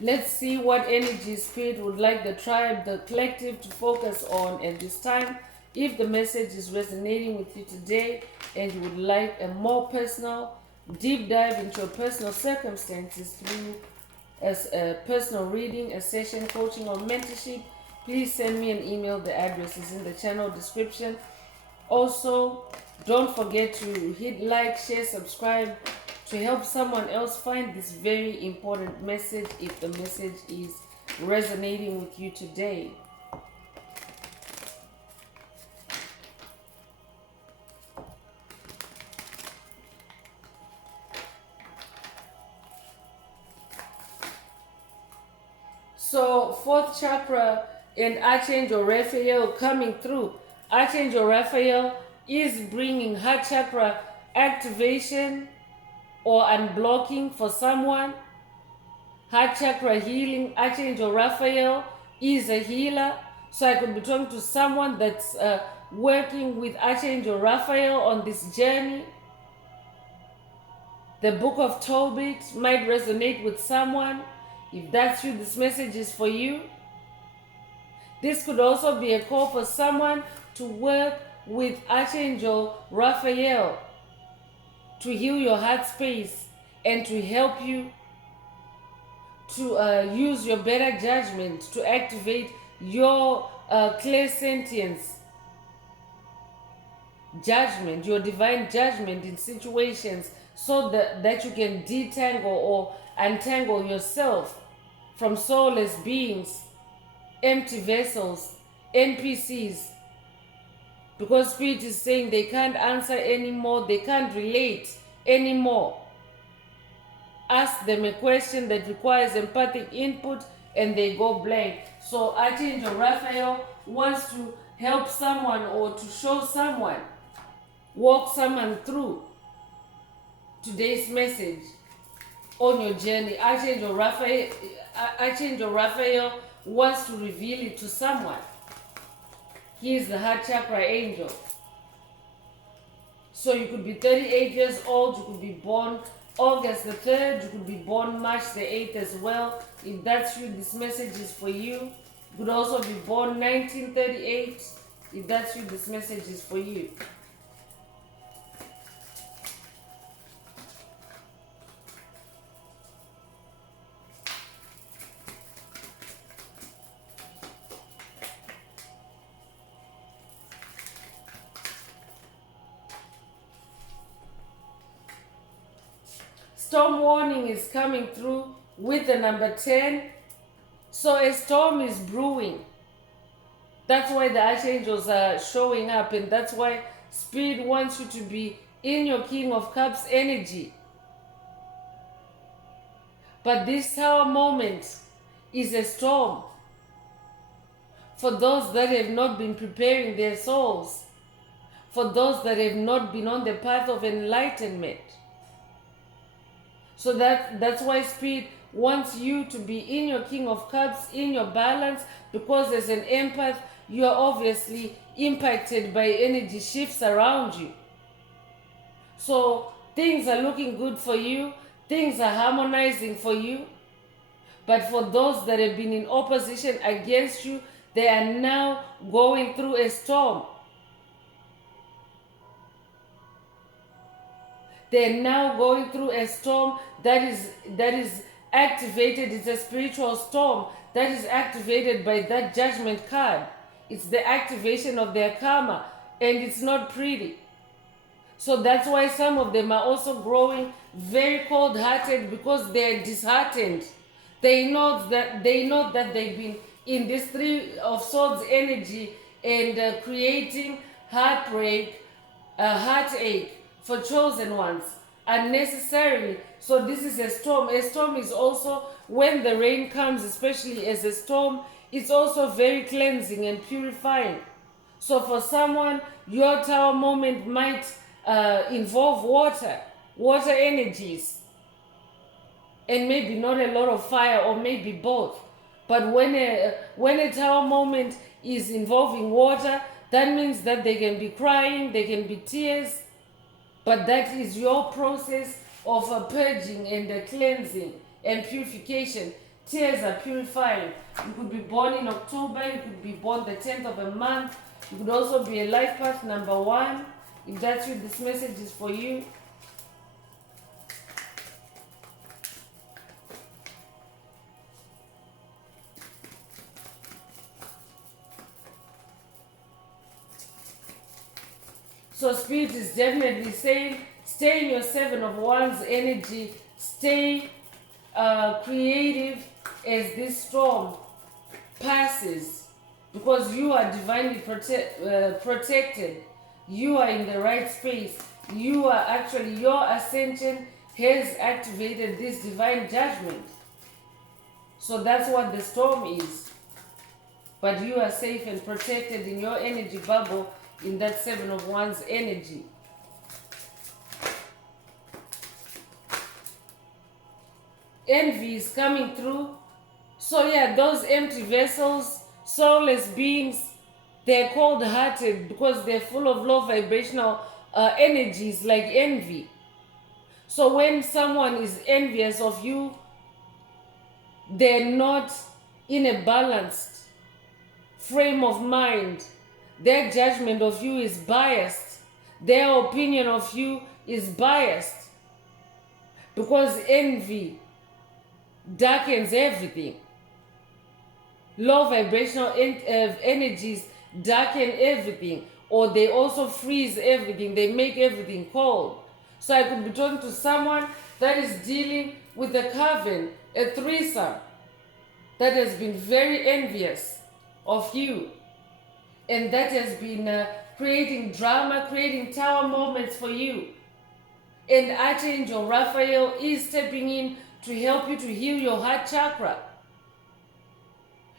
Let's see what energy Spirit would like the tribe, the collective to focus on at this time. If the message is resonating with you today and you would like a more personal, deep dive into your personal circumstances through as a personal reading, a session, coaching, or mentorship, please send me an email. The address is in the channel description. Also, don't forget to hit like, share, subscribe to help someone else find this very important message if the message is resonating with you today. So, fourth chakra and Archangel Raphael coming through. Archangel Raphael is bringing heart chakra activation or unblocking for someone. Heart chakra healing. Archangel Raphael is a healer. So I could be talking to someone that's working with Archangel Raphael on this journey. The Book of Tobit might resonate with someone. If that's you, this message is for you. This could also be a call for someone to work with Archangel Raphael to heal your heart space and to help you to use your better judgment to activate your clairsentience judgment, your divine judgment in situations, so that you can detangle or untangle yourself from soulless beings, empty vessels, NPCs. Because Spirit is saying they can't answer anymore, they can't relate anymore. Ask them a question that requires empathic input and they go blank. So Archangel Raphael wants to help someone or to show someone, walk someone through today's message on your journey. Archangel Raphael wants to reveal it to someone. He is the heart chakra angel. So you could be 38 years old, you could be born August the 3rd, you could be born March the 8th as well. If that's you, this message is for you. You could also be born 1938. If that's you, this message is for you. Storm warning is coming through with the number 10. So a storm is brewing. That's why the archangels are showing up, and that's why Spirit wants you to be in your King of Cups energy. But this Tower moment is a storm for those that have not been preparing their souls, for those that have not been on the path of enlightenment. So that's why Spirit wants you to be in your King of Cups, in your balance, because as an empath, you are obviously impacted by energy shifts around you. So things are looking good for you, things are harmonizing for you, but for those that have been in opposition against you, they are now going through a storm. They're now going through a storm that is activated. It's a spiritual storm that is activated by that judgment card. It's the activation of their karma, and it's not pretty. So that's why some of them are also growing very cold-hearted, because they're disheartened. They know that they've been in this Three of Swords energy and creating heartbreak, heartache for chosen ones unnecessarily. So this is a storm. A storm is also when the rain comes, especially as a storm, it's also very cleansing and purifying. So for someone, your tower moment might involve water energies, and maybe not a lot of fire, or maybe both. But when a tower moment is involving water, that means that they can be crying, they can be tears, but that is your process of purging and cleansing and purification. Tears are purifying. You could be born in October, you could be born the 10th of a month, you could also be a life path number 1. If that's you, this message is for you. So Spirit is definitely saying, stay in your 7 of Wands energy. Stay creative as this storm passes, because you are divinely protected. You are in the right space. You are actually, your ascension has activated this divine judgment. So that's what the storm is. But you are safe and protected in your energy bubble, in that 7 of Wands energy. Envy is coming through. So yeah, those empty vessels, soulless beings, they're cold-hearted because they're full of low vibrational energies like envy. So when someone is envious of you, they're not in a balanced frame of mind. Their judgment of you is biased. Their opinion of you is biased, because envy darkens everything. Low vibrational energies darken everything, or they also freeze everything. They make everything cold. So I could be talking to someone that is dealing with a coven, a threesome, that has been very envious of you, and that has been creating drama, creating tower moments for you. And Archangel Raphael is stepping in to help you to heal your heart chakra.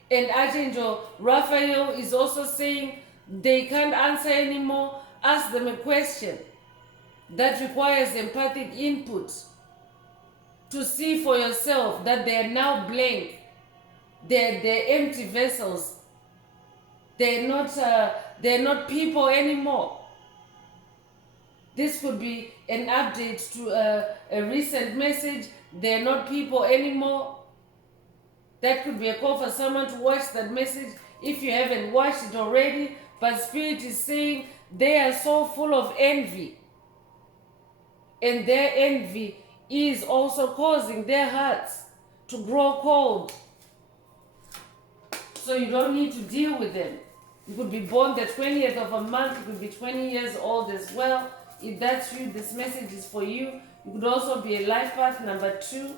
And Archangel Raphael is also saying they can't answer anymore. Ask them a question that requires empathic input to see for yourself that they are now blank. They're empty vessels. They're not people anymore. This could be an update to a recent message. They're not people anymore. That could be a call for someone to watch that message if you haven't watched it already. But Spirit is saying they are so full of envy. And their envy is also causing their hearts to grow cold. So you don't need to deal with them. You could be born the 20th of a month. You could be 20 years old as well. If that's you, this message is for you. You could also be a life path number 2.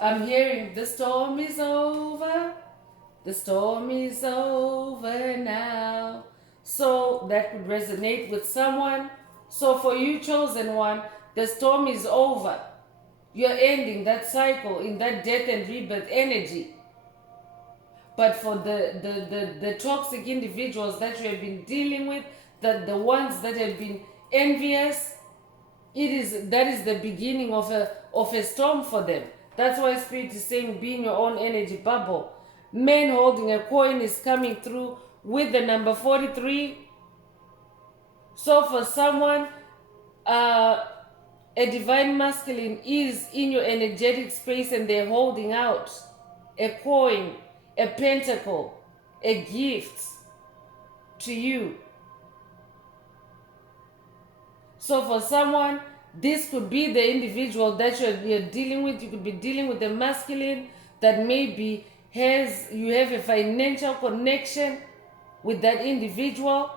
I'm hearing the storm is over. The storm is over now. So that could resonate with someone. So for you, chosen one, the storm is over. You're ending that cycle in that death and rebirth energy. But for the toxic individuals that you have been dealing with, the ones that have been envious, that is the beginning of a storm for them. That's why Spirit is saying be in your own energy bubble. Man holding a coin is coming through with the number 43. So for someone, a divine masculine is in your energetic space and they're holding out a coin, a pentacle, a gift to you. So for someone, this could be the individual that you're dealing with. You could be dealing with a masculine that maybe you have a financial connection with that individual.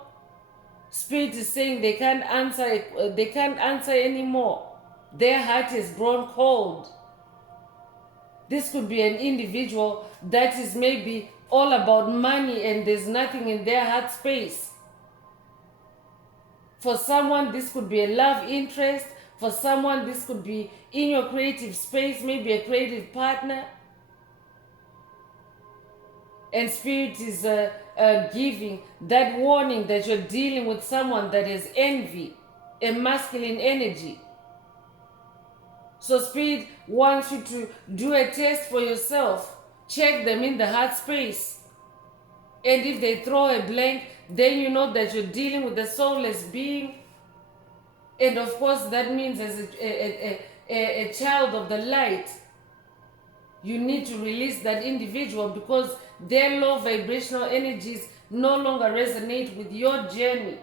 Spirit is saying they can't answer anymore. Their heart has grown cold. This could be an individual that is maybe all about money and there's nothing in their heart space. For someone, this could be a love interest. For someone, this could be in your creative space, maybe a creative partner. And Spirit is giving that warning that you're dealing with someone that has envy, a masculine energy. So Spirit wants you to do a test for yourself. Check them in the heart space. And if they throw a blank, then you know that you're dealing with a soulless being. And of course, that means as a child of the light, you need to release that individual because their low vibrational energies no longer resonate with your journey.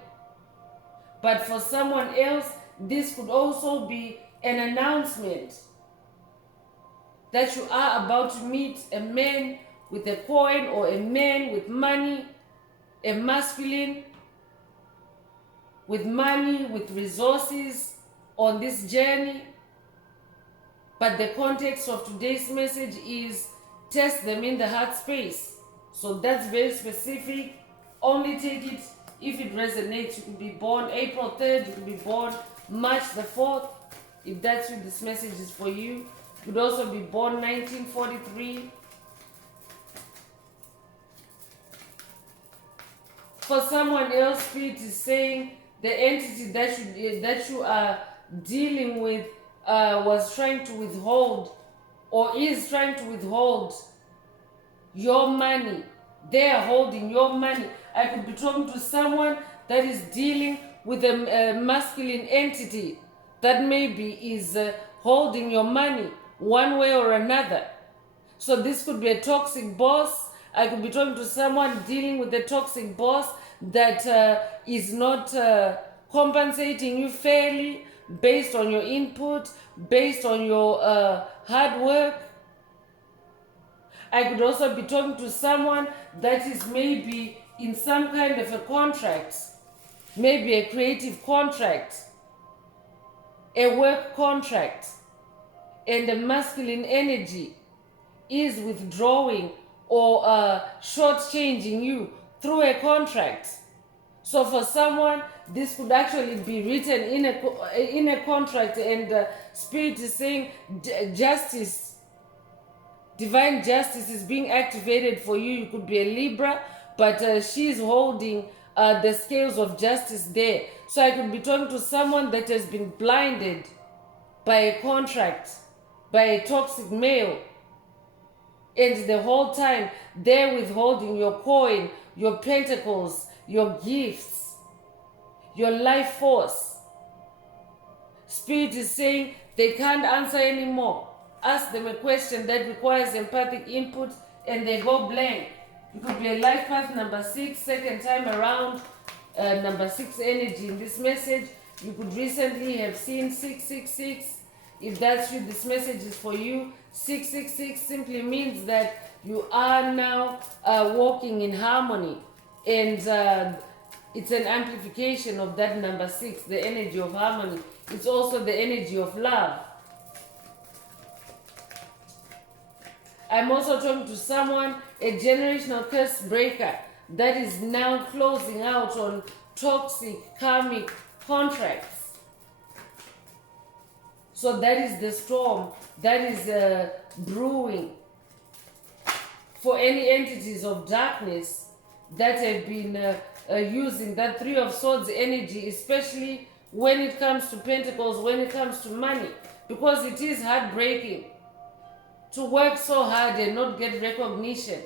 But for someone else, this could also be an announcement that you are about to meet a man with a coin or a man with money, a masculine with money, with resources on this journey. But the context of today's message is test them in the heart space. So that's very specific. Only take it if it resonates. You could be born April 3rd, you could be born March the 4th. If that's what this message is for you. You could also be born 1943. For someone else, Spirit is saying the entity that you are dealing with was trying to withhold or is trying to withhold your money. They are holding your money. I could be talking to someone that is dealing with a masculine entity that maybe is holding your money one way or another. So this could be a toxic boss. I could be talking to someone dealing with a toxic boss that is not compensating you fairly based on your input, based on your hard work. I could also be talking to someone that is maybe in some kind of a contract, maybe a creative contract, a work contract, and the masculine energy is withdrawing or shortchanging you through a contract. So for someone, this could actually be written in a contract, and Spirit is saying justice, divine justice is being activated for you. You could be a Libra, but she's holding the scales of justice there. So I could be talking to someone that has been blinded by a contract, by a toxic male. And the whole time they're withholding your coin, your pentacles, your gifts, your life force. Spirit is saying they can't answer anymore. Ask them a question that requires empathic input and they go blank. It could be a life path number 6, second time around, number 6 energy in this message. You could recently have seen 666. If that's you, this message is for you. 666 simply means that you are now walking in harmony, and it's an amplification of that number 6, the energy of harmony. It's also the energy of love. I'm also talking to someone, a generational curse breaker that is now closing out on toxic karmic contracts. So that is the storm that is brewing for any entities of darkness that have been using that 3 of Swords energy, especially when it comes to pentacles, when it comes to money, because it is heartbreaking to work so hard and not get recognition.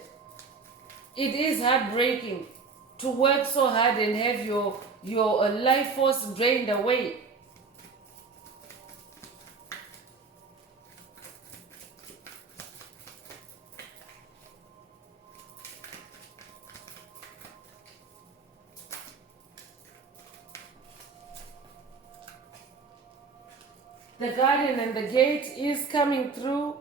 It is heartbreaking to work so hard and have your life force drained away. The Guardian and the Gate is coming through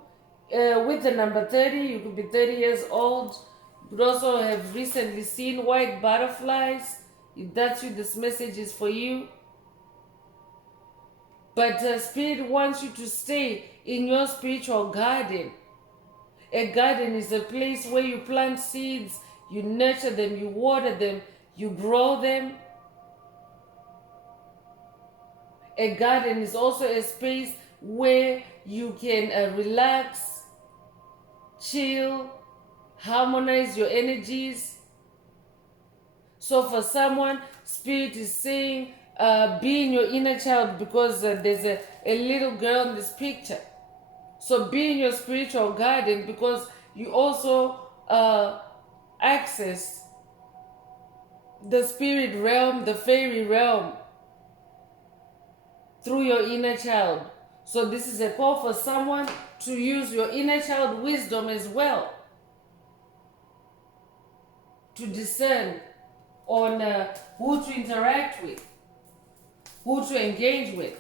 with the number 30. You could be 30 years old. You could also have recently seen white butterflies. If that's you, this message is for you. But Spirit wants you to stay in your spiritual garden. A garden is a place where you plant seeds, you nurture them, you water them, you grow them. A garden is also a space where you can relax, chill, harmonize your energies. So for someone, Spirit is saying, be in your inner child, because there's a little girl in this picture. So be in your spiritual garden, because you also access the spirit realm, the fairy realm, through your inner child. So this is a call for someone to use your inner child wisdom as well, to discern on who to interact with, who to engage with,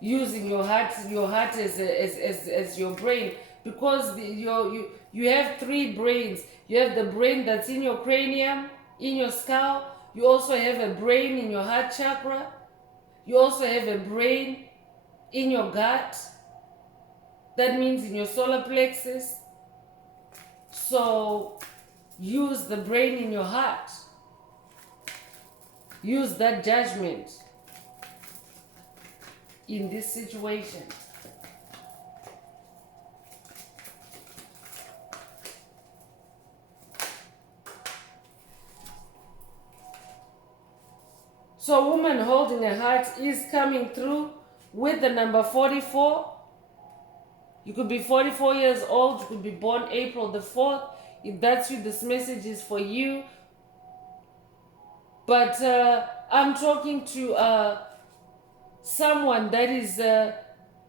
using your heart as your brain, because you have three brains. You have the brain that's in your cranium, in your skull. You also have a brain in your heart chakra. You also have a brain in your gut. That means in your solar plexus. So use the brain in your heart. Use that judgment in this situation. So a woman holding a heart is coming through with the number 44. You could be 44 years old. You could be born April the 4th. If that's you, this message is for you. But I'm talking to someone that is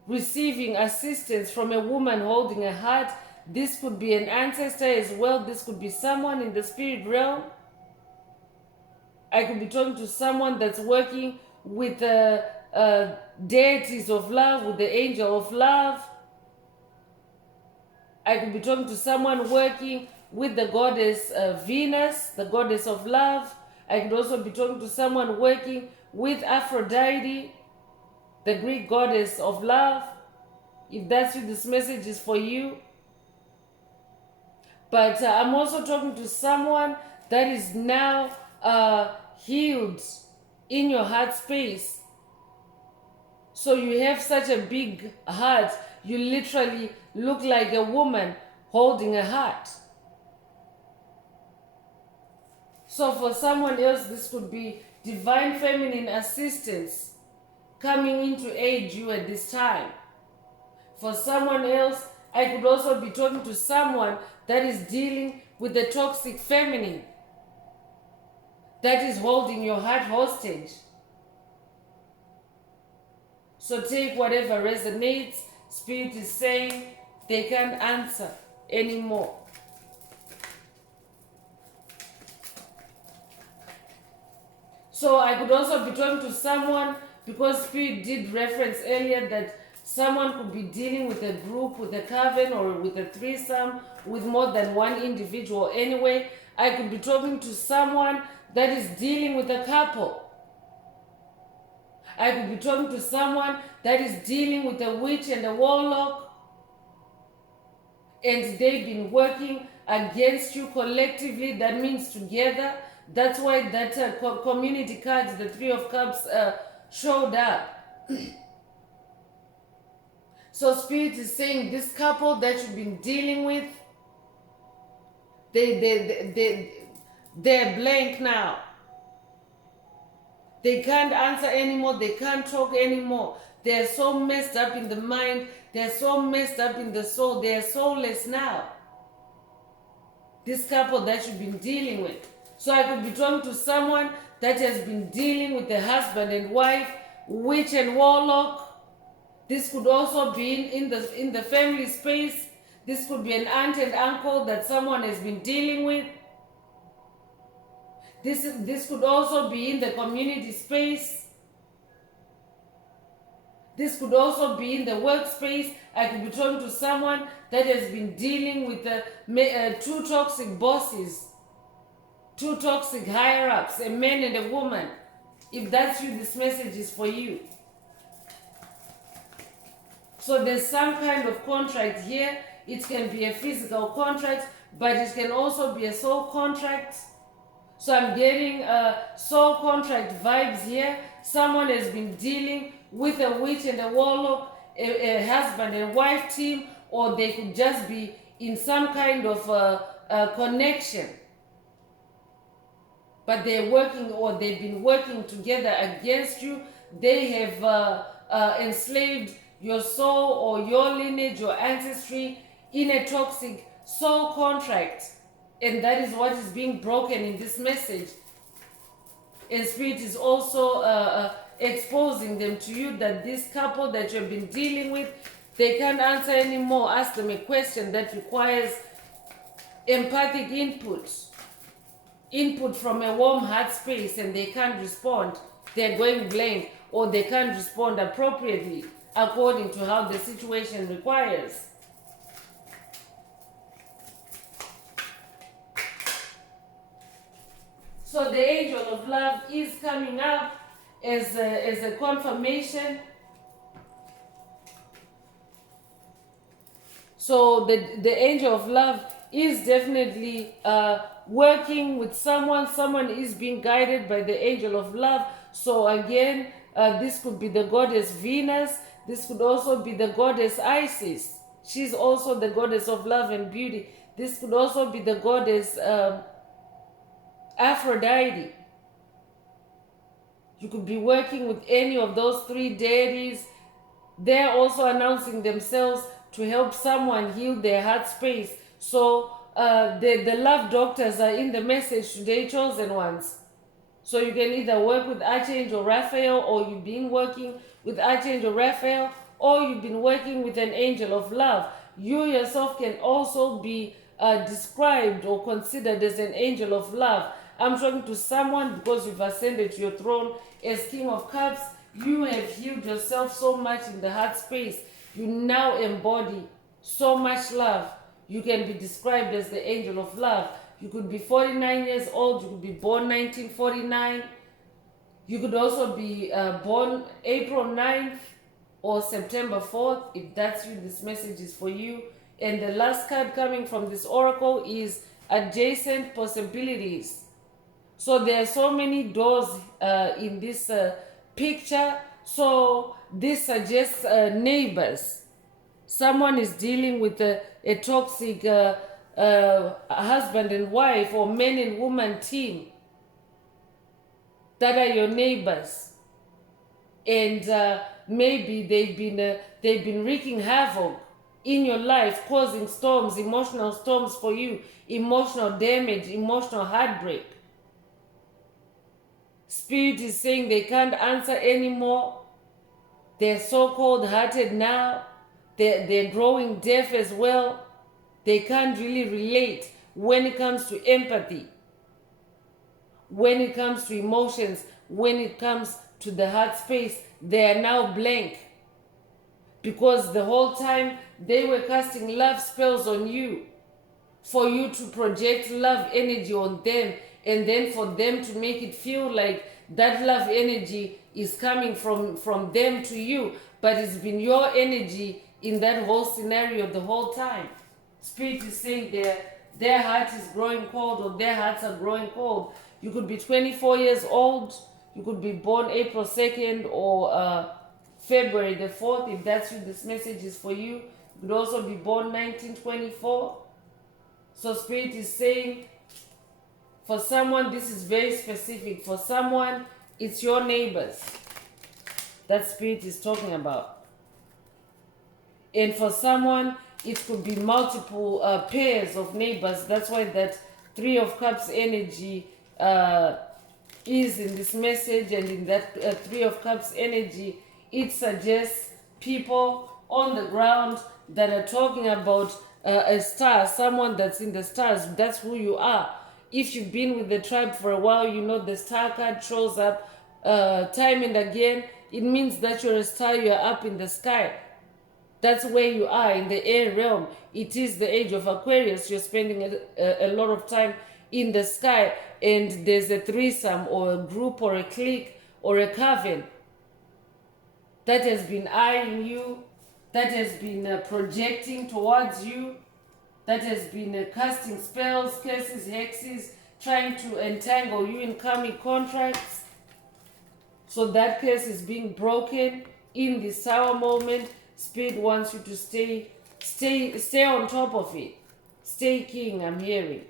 receiving assistance from a woman holding a heart. This could be an ancestor as well. This could be someone in the spirit realm. I could be talking to someone that's working with the deities of love, with the angel of love. I could be talking to someone working with the goddess Venus, the goddess of love. I could also be talking to someone working with Aphrodite, the Greek goddess of love. If that's you, this message is for you. But I'm also talking to someone that is now healed in your heart space. So you have such a big heart, you literally look like a woman holding a heart. So for someone else, this could be divine feminine assistance coming in to aid you at this time. For someone else, I could also be talking to someone that is dealing with the toxic feminine that is holding your heart hostage. So take whatever resonates. Spirit is saying they can't answer anymore. So I could also be talking to someone, because Spirit did reference earlier that someone could be dealing with a group, with a coven, or with a threesome, with more than one individual. Anyway, I could be talking to someone that is dealing with a couple. I could be talking to someone that is dealing with a witch and a warlock, and they've been working against you collectively. That means together. That's why that community cards, the Three of Cups, showed up. So Spirit is saying this couple that you've been dealing with, they're blank now. They can't answer anymore. They can't talk anymore. They're so messed up in the mind. They're so messed up in the soul. They're soulless now. This couple that you've been dealing with. So I could be talking to someone that has been dealing with the husband and wife, witch and warlock. This could also be in the family space. This could be an aunt and uncle that someone has been dealing with. This could also be in the community space. This could also be in the workspace. I could be talking to someone that has been dealing with two toxic bosses, two toxic higher-ups, a man and a woman. If that's you, this message is for you. So there's some kind of contract here. It can be a physical contract, but it can also be a soul contract. So I'm getting soul contract vibes here. someone has been dealing with a witch and a warlock, a husband and wife team, or they could just be in some kind of connection. But they're working, or they've been working together against you. They have enslaved your soul or your lineage, your ancestry in a toxic soul contract. And that is what is being broken in this message. And Spirit is also exposing them to you, that this couple that you've been dealing with, they can't answer anymore. Ask them a question that requires empathic input from a warm heart space, and they can't respond. They're going blank, or they can't respond appropriately according to how the situation requires. So the angel of love is coming up as a confirmation. So the angel of love is definitely working with someone. Someone is being guided by the angel of love. So again, this could be the goddess Venus. This could also be the goddess Isis. She's also the goddess of love and beauty. This could also be the goddess Aphrodite. You could be working with any of those three deities. They're also announcing themselves to help someone heal their heart space. So the love doctors are in the message today, chosen ones. So you can either work with Archangel Raphael, or you've been working with Archangel Raphael, or you've been working with an angel of love. You yourself can also be described or considered as an angel of love. I'm talking to someone because you've ascended to your throne as King of Cups. You have healed yourself so much in the heart space. You now embody so much love. You can be described as the angel of love. You could be 49 years old. You could be born 1949. You could also be born April 9th or September 4th. If that's you, this message is for you. And the last card coming from this oracle is adjacent possibilities. So there are so many doors in this picture. So this suggests neighbors. Someone is dealing with a toxic husband and wife, or man and woman team that are your neighbors, and maybe they've been wreaking havoc in your life, causing storms, emotional storms for you, emotional damage, emotional heartbreak. Spirit is saying they can't answer anymore. They're so cold-hearted now. They're growing deaf as well. They can't really relate when it comes to empathy, when it comes to emotions, when it comes to the heart space. They are now blank, because the whole time they were casting love spells on you, for you to project love energy on them, and then for them to make it feel like that love energy is coming from them to you, but it's been your energy in that whole scenario the whole time. Spirit is saying their heart is growing cold, or their hearts are growing cold. You could be 24 years old. You could be born April 2nd or February the 4th. If that's you, this message is for you. You could also be born 1924. So Spirit is saying, for someone, this is very specific. For someone, it's your neighbors that Spirit is talking about. And for someone, it could be multiple pairs of neighbors. That's why that Three of Cups energy is in this message. And in that Three of Cups energy, it suggests people on the ground that are talking about a star, someone that's in the stars. That's who you are. If you've been with the tribe for a while, you know the star card shows up time and again. It means that you're a star, you're up in the sky. That's where you are, in the air realm. It is the age of Aquarius. You're spending a lot of time in the sky, and there's a threesome or a group or a clique or a coven that has been eyeing you, that has been projecting towards you, that has been casting spells, curses, hexes, trying to entangle you in karmic contracts. So that curse is being broken in this hour moment. Spirit wants you to stay on top of it. Stay king, I'm hearing.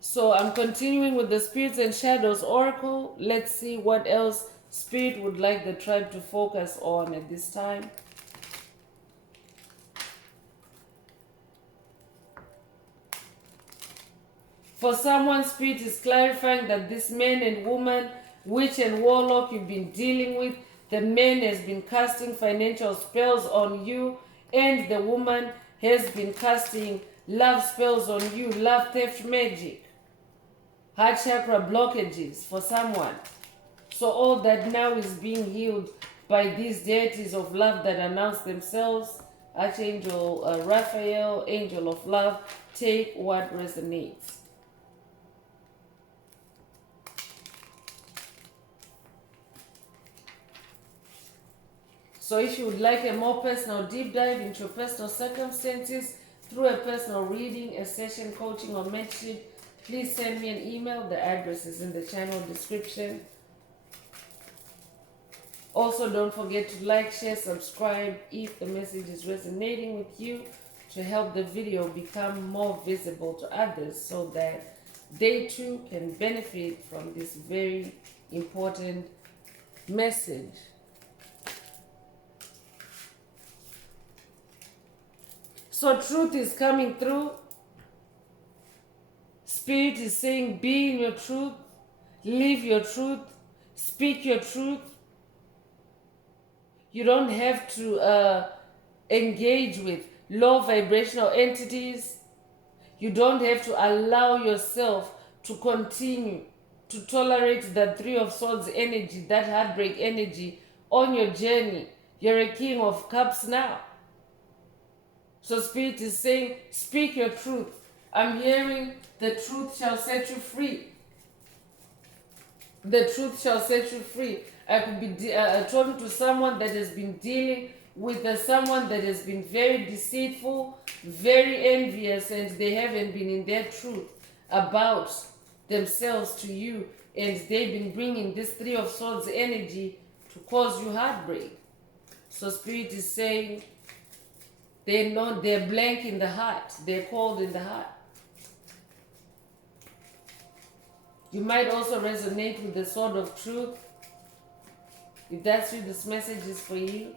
So I'm continuing with the Spirits and Shadows Oracle. Let's see what else Spirit would like the tribe to focus on at this time. For someone, Spirit is clarifying that this man and woman, witch and warlock you've been dealing with, the man has been casting financial spells on you, and the woman has been casting love spells on you, love theft magic, heart chakra blockages for someone. So all that now is being healed by these deities of love that announce themselves. Archangel Raphael, Angel of Love, take what resonates. So if you would like a more personal deep dive into your personal circumstances through a personal reading, a session, coaching, or mentorship, please send me an email. The address is in the channel description. Also, don't forget to like, share, subscribe if the message is resonating with you, to help the video become more visible to others so that they too can benefit from this very important message. So truth is coming through. Spirit is saying, be in your truth, live your truth, speak your truth. You don't have to engage with low vibrational entities. You don't have to allow yourself to continue to tolerate the Three of Swords energy, that heartbreak energy on your journey. You're a King of Cups now. So Spirit is saying, speak your truth. I'm hearing the truth shall set you free. The truth shall set you free. I could be talking to someone that has been dealing with someone that has been very deceitful, very envious, and they haven't been in their truth about themselves to you, and they've been bringing this Three of Swords energy to cause you heartbreak. So Spirit is saying, they're blank in the heart. They're cold in the heart. You might also resonate with the Sword of Truth. If that's you, this message is for you.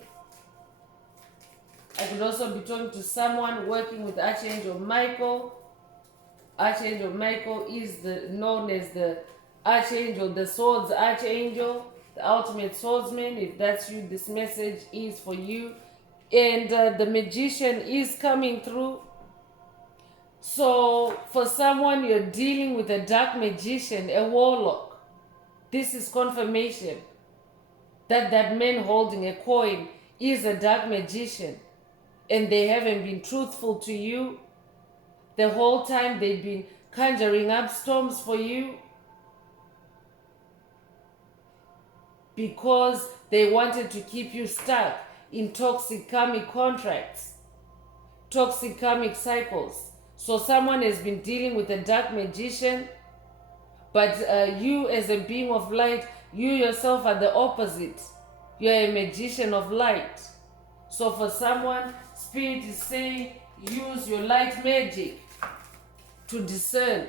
I could also be talking to someone working with Archangel Michael. Archangel Michael is known as the Archangel, the Swords Archangel, the ultimate swordsman. If that's you, this message is for you. And the Magician is coming through. So for someone, you're dealing with a dark magician, a warlock. This is confirmation that that man holding a coin is a dark magician, and they haven't been truthful to you. The whole time they've been conjuring up storms for you because they wanted to keep you stuck in toxic karmic contracts, toxic karmic cycles. So someone has been dealing with a dark magician, but you as a being of light, you yourself are the opposite. You are a magician of light. So for someone, Spirit is saying, use your light magic to discern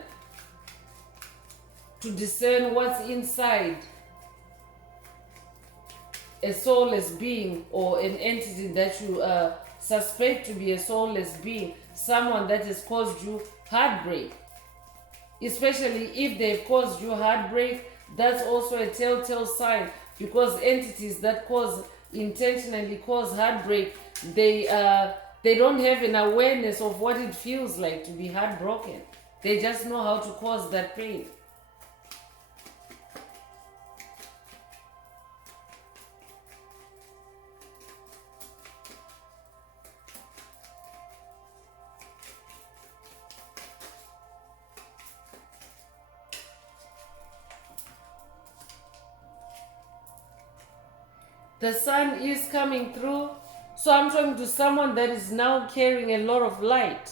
what's inside a soulless being or an entity that you suspect to be a soulless being, someone that has caused you heartbreak. Especially if they've caused you heartbreak, that's also a telltale sign, because entities that intentionally cause heartbreak, they don't have an awareness of what it feels like to be heartbroken. They just know how to cause that pain. The sun is coming through. So I'm talking to someone that is now carrying a lot of light.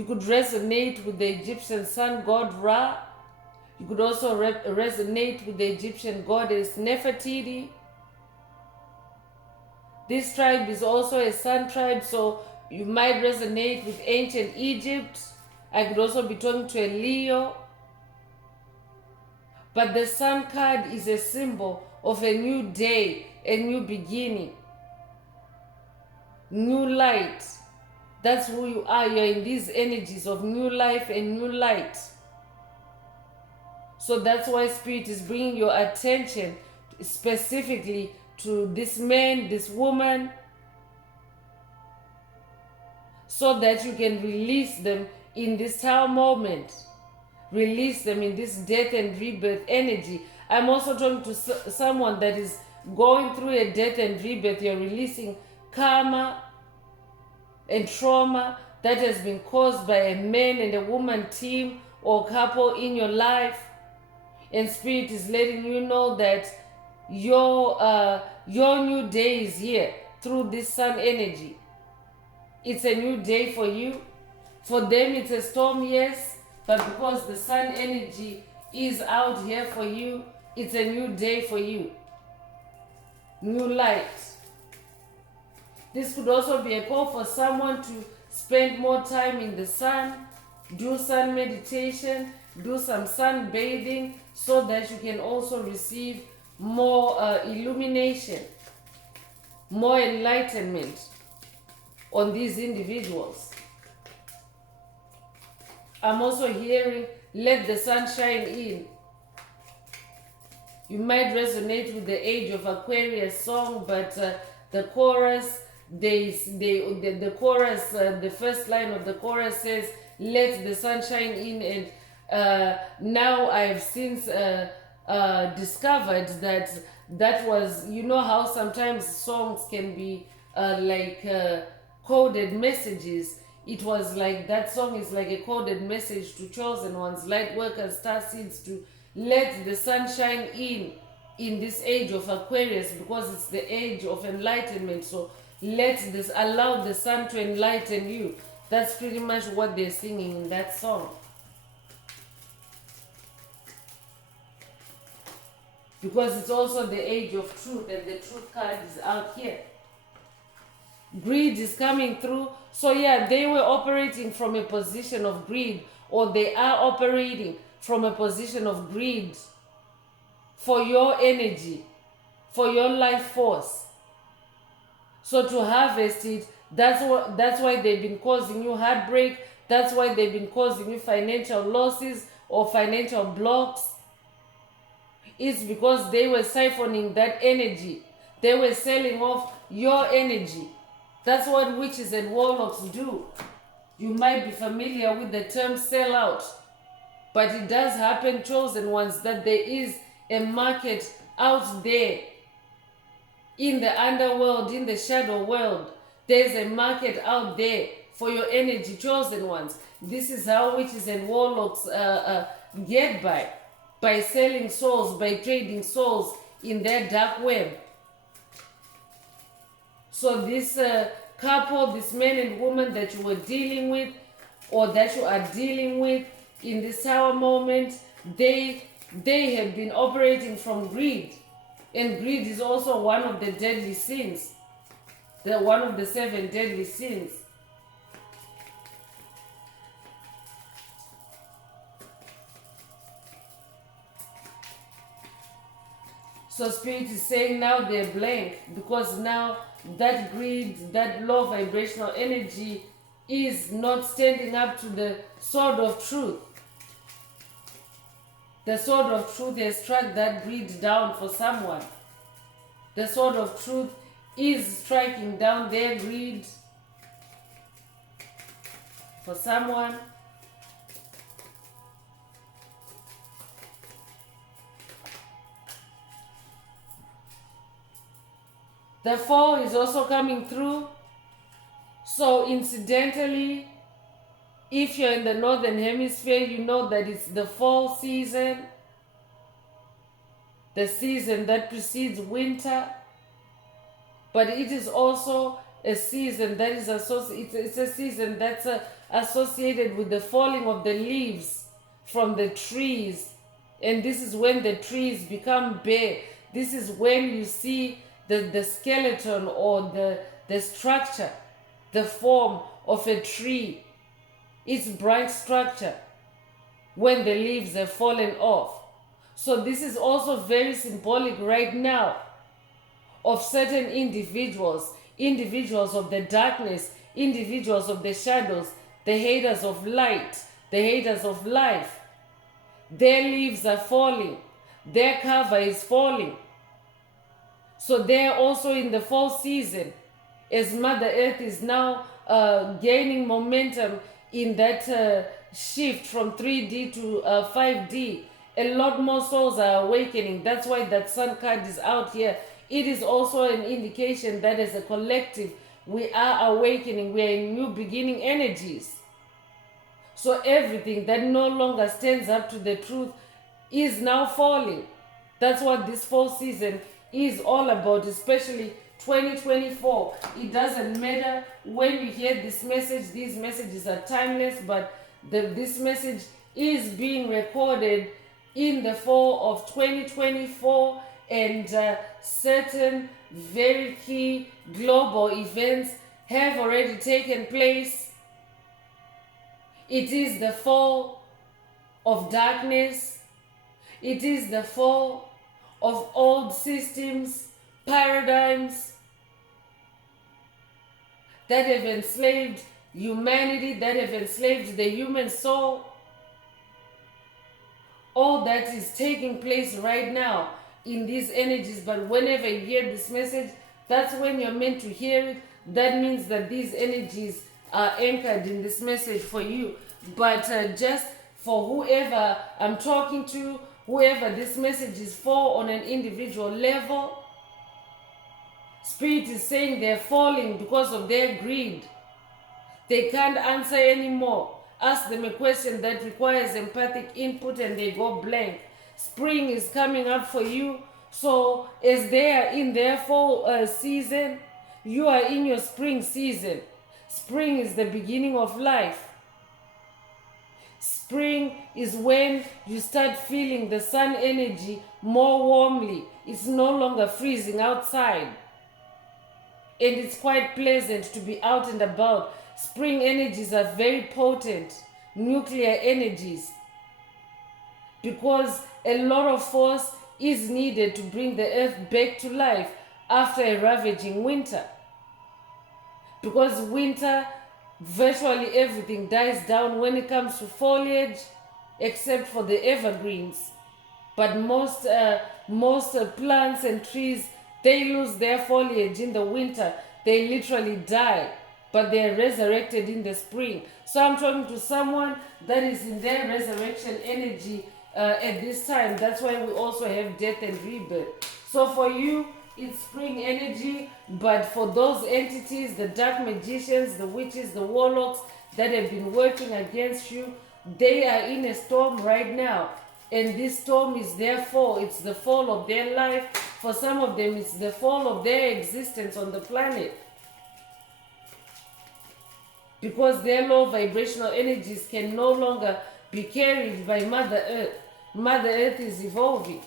You could resonate with the Egyptian sun god Ra. You could also resonate with the Egyptian goddess Nefertiti. This tribe is also a sun tribe, so you might resonate with ancient Egypt. I could also be talking to a Leo. But the sun card is a symbol of a new day, a new beginning, new light. That's who you are. You're in these energies of new life and new light. So that's why Spirit is bringing your attention specifically to this man, this woman, so that you can release them in this tower moment. Release them in this death and rebirth energy. I'm also talking to someone that is going through a death and rebirth. You're releasing karma and trauma that has been caused by a man and a woman team or couple in your life. And Spirit is letting you know that your new day is here through this sun energy. It's a new day for you. For them, it's a storm, yes, but because the sun energy is out here for you, it's a new day for you. New light. This could also be a call for someone to spend more time in the sun, do sun meditation, do some sun bathing, so that you can also receive more illumination, more enlightenment on these individuals. I'm also hearing, let the sun shine in. You might resonate with the Age of Aquarius song, but the chorus, the chorus, the first line of the chorus says, let the sun shine in. And now I have since discovered that was, you know how sometimes songs can be like coded messages. It was like that song is like a coded message to chosen ones, light workers, star seeds, to let the sun shine in this age of Aquarius, because it's the age of enlightenment. So allow the sun to enlighten you. That's pretty much what they're singing in that song. Because it's also the age of truth, and the truth card is out here. Greed is coming through. So yeah, they were operating from a position of greed, or they are operating from a position of greed for your energy, for your life force. So to harvest it, that's why they've been causing you heartbreak. That's why they've been causing you financial losses or financial blocks. It's because they were siphoning that energy. They were selling off your energy. That's what witches and warlocks do. You might be familiar with the term sell out, but it does happen, chosen ones, that there is a market out there in the underworld, in the shadow world. There's a market out there for your energy, chosen ones. This is how witches and warlocks get by selling souls, by trading souls in their dark web. So this couple, this man and woman that you were dealing with, or that you are dealing with in this tower moment, they have been operating from greed. And greed is also one of the deadly sins. One of the 7 deadly sins. So Spirit is saying now they're blank, because now that greed, that low vibrational energy is not standing up to the sword of truth. The sword of truth has struck that greed down for someone. The sword of truth is striking down their greed for someone. The fall is also coming through. So incidentally, if you're in the northern hemisphere, you know that it's the fall season, the season that precedes winter. But it is also a season that is associated, it's a season that's associated with the falling of the leaves from the trees. And this is when the trees become bare. This is when you see the skeleton or the structure, the form of a tree, its bright structure, when the leaves have fallen off. So this is also very symbolic right now of certain individuals, individuals of the darkness, individuals of the shadows, the haters of light, the haters of life. Their leaves are falling. Their cover is falling. So they're also in the fall season, as Mother Earth is now gaining momentum in that shift from 3D to 5D. A lot more souls are awakening. That's why that sun card is out here. It is also an indication that as a collective, we are awakening. We are in new beginning energies. So everything that no longer stands up to the truth is now falling. That's what this fall season is all about, especially 2024. It doesn't matter when you hear this message. These messages are timeless, but this message is being recorded in the fall of 2024, and certain very key global events have already taken place. It is the fall of darkness. It is the fall of old systems, paradigms that have enslaved humanity, that have enslaved the human soul. All that is taking place right now in these energies. But whenever you hear this message, that's when you're meant to hear it. That means that these energies are anchored in this message for you. But just for whoever I'm talking to, whoever this message is for on an individual level, Spirit is saying they're falling because of their greed. They can't answer anymore. Ask them a question that requires empathic input and they go blank. Spring is coming up for you. So as they are in their fall season, you are in your spring season. Spring is the beginning of life. Spring is when you start feeling the sun energy more warmly. It's no longer freezing outside. And it's quite pleasant to be out and about. Spring energies are very potent, nuclear energies, because a lot of force is needed to bring the earth back to life after a ravaging winter. Because winter, virtually everything dies down when it comes to foliage, except for the evergreens. But most plants and trees, they lose their foliage in the winter. They literally die, but they are resurrected in the spring. So I'm talking to someone that is in their resurrection energy at this time. That's why we also have death and rebirth. So for you, it's spring energy, but for those entities, the dark magicians, the witches, the warlocks that have been working against you, they are in a storm right now. And this storm is their fall. It's the fall of their life. For some of them, it's the fall of their existence on the planet. Because their low vibrational energies can no longer be carried by Mother Earth. Mother Earth is evolving.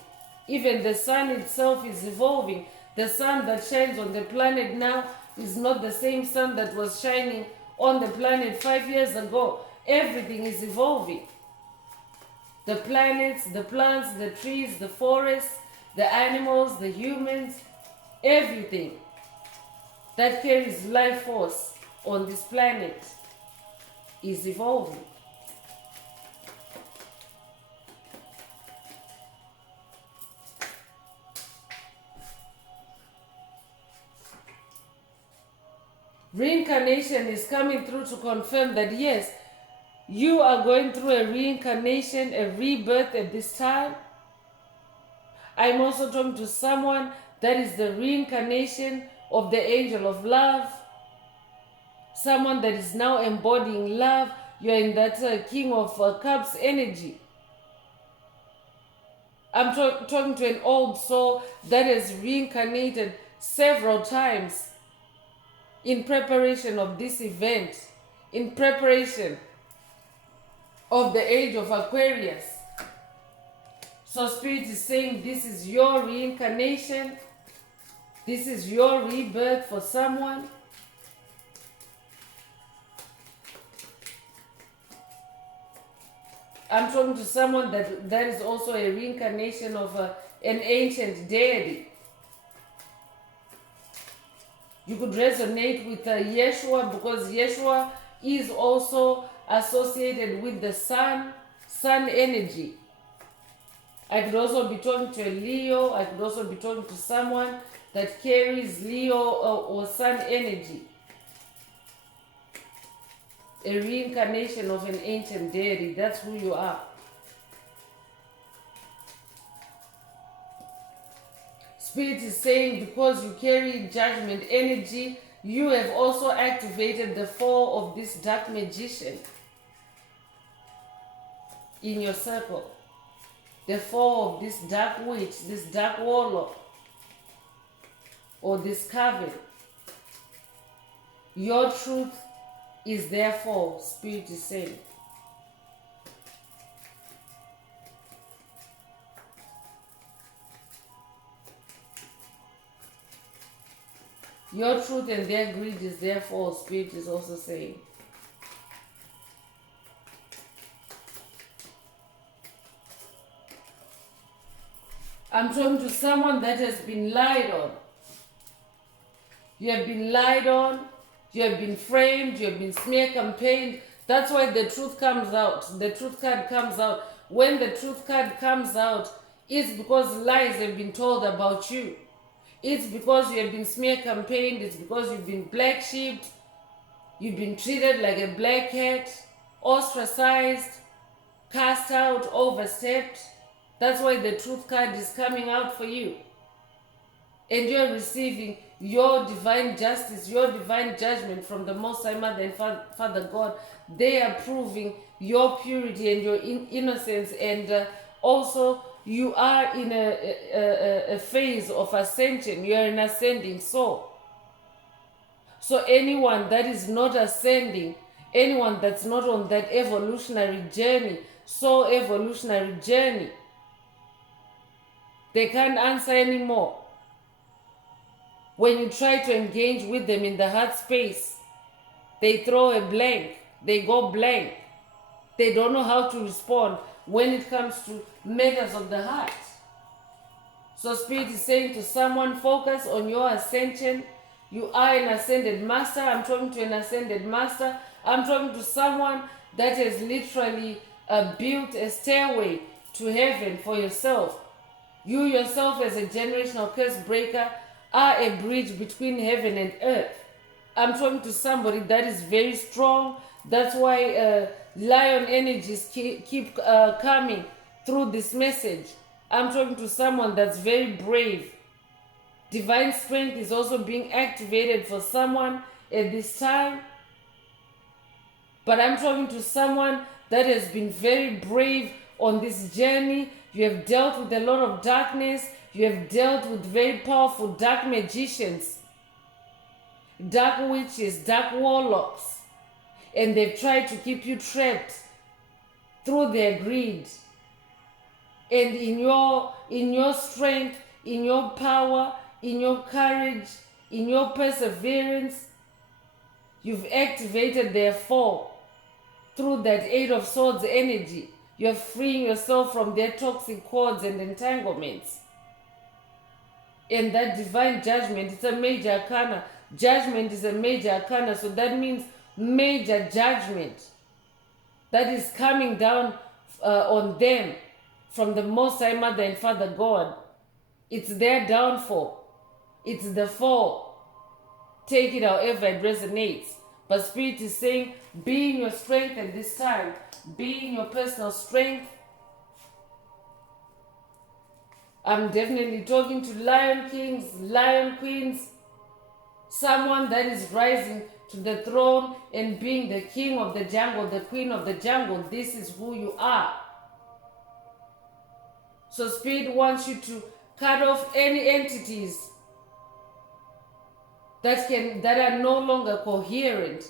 Even the sun itself is evolving. The sun that shines on the planet now is not the same sun that was shining on the planet 5 years ago. Everything is evolving. The planets, the plants, the trees, the forests, the animals, the humans, everything that carries life force on this planet is evolving. Reincarnation is coming through to confirm that yes, you are going through a reincarnation, a rebirth at this time. I'm also talking to someone that is the reincarnation of the angel of love. Someone that is now embodying love. You're in that King of Cups energy. I'm talking to an old soul that has reincarnated several times in preparation of this event, in preparation of the age of Aquarius. So Spirit is saying this is your reincarnation. This is your rebirth for someone. I'm talking to someone that is also a reincarnation of an ancient deity. You could resonate with Yeshua, because Yeshua is also associated with the sun energy. I could also be talking to a Leo. I could also be talking to someone that carries Leo or sun energy. A reincarnation of an ancient deity. That's who you are. Spirit is saying because you carry judgment energy, you have also activated the fall of this dark magician in your circle. The fall of this dark witch, this dark warlock, or this coven. Your truth is therefore, Spirit is saying. Your truth and their greed is therefore, Spirit is also saying. I'm talking to someone that has been lied on. You have been lied on. You have been framed. You have been smear campaigned. That's why the truth comes out. The truth card comes out. When the truth card comes out, it's because lies have been told about you. It's because you have been smear campaigned. It's because you've been black sheeped. You've been treated like a black cat, ostracized, cast out, overstepped. That's why the truth card is coming out for you. And you're receiving your divine justice, your divine judgment from the Most High Mother and Father God. They are proving your purity and your innocence. And also, you are in a phase of ascension. You are an ascending soul. So anyone that is not ascending, anyone that's not on that evolutionary journey, soul evolutionary journey, they can't answer anymore. When you try to engage with them in the heart space, they throw a blank. They go blank. They don't know how to respond when it comes to matters of the heart. So Spirit is saying to someone, focus on your ascension. You are an ascended master. I'm talking to an ascended master. I'm talking to someone that has literally built a stairway to heaven for yourself. You yourself, as a generational curse breaker, are a bridge between heaven and earth. I'm talking to somebody that is very strong. That's why lion energies keep coming through this message. I'm talking to someone that's very brave. Divine strength is also being activated for someone at this time. But I'm talking to someone that has been very brave on this journey. You have dealt with a lot of darkness. You have dealt with very powerful dark magicians, dark witches, dark warlocks. And they've tried to keep you trapped through their greed. And in your strength, in your power, in your courage, in your perseverance, you've activated their fall through that Eight of Swords energy. You're freeing yourself from their toxic cords and entanglements. And that divine judgment, it's a major arcana. Judgment is a major arcana, so that means major judgment that is coming down on them from the Most High Mother and Father God. It's their downfall. It's the fall. Take it however it resonates. But Spirit is saying, be in your strength at this time. Be in your personal strength. I'm definitely talking to lion kings, lion queens. Someone that is rising to the throne and being the king of the jungle, the queen of the jungle. This is who you are. So Spirit wants you to cut off any entities that are no longer coherent.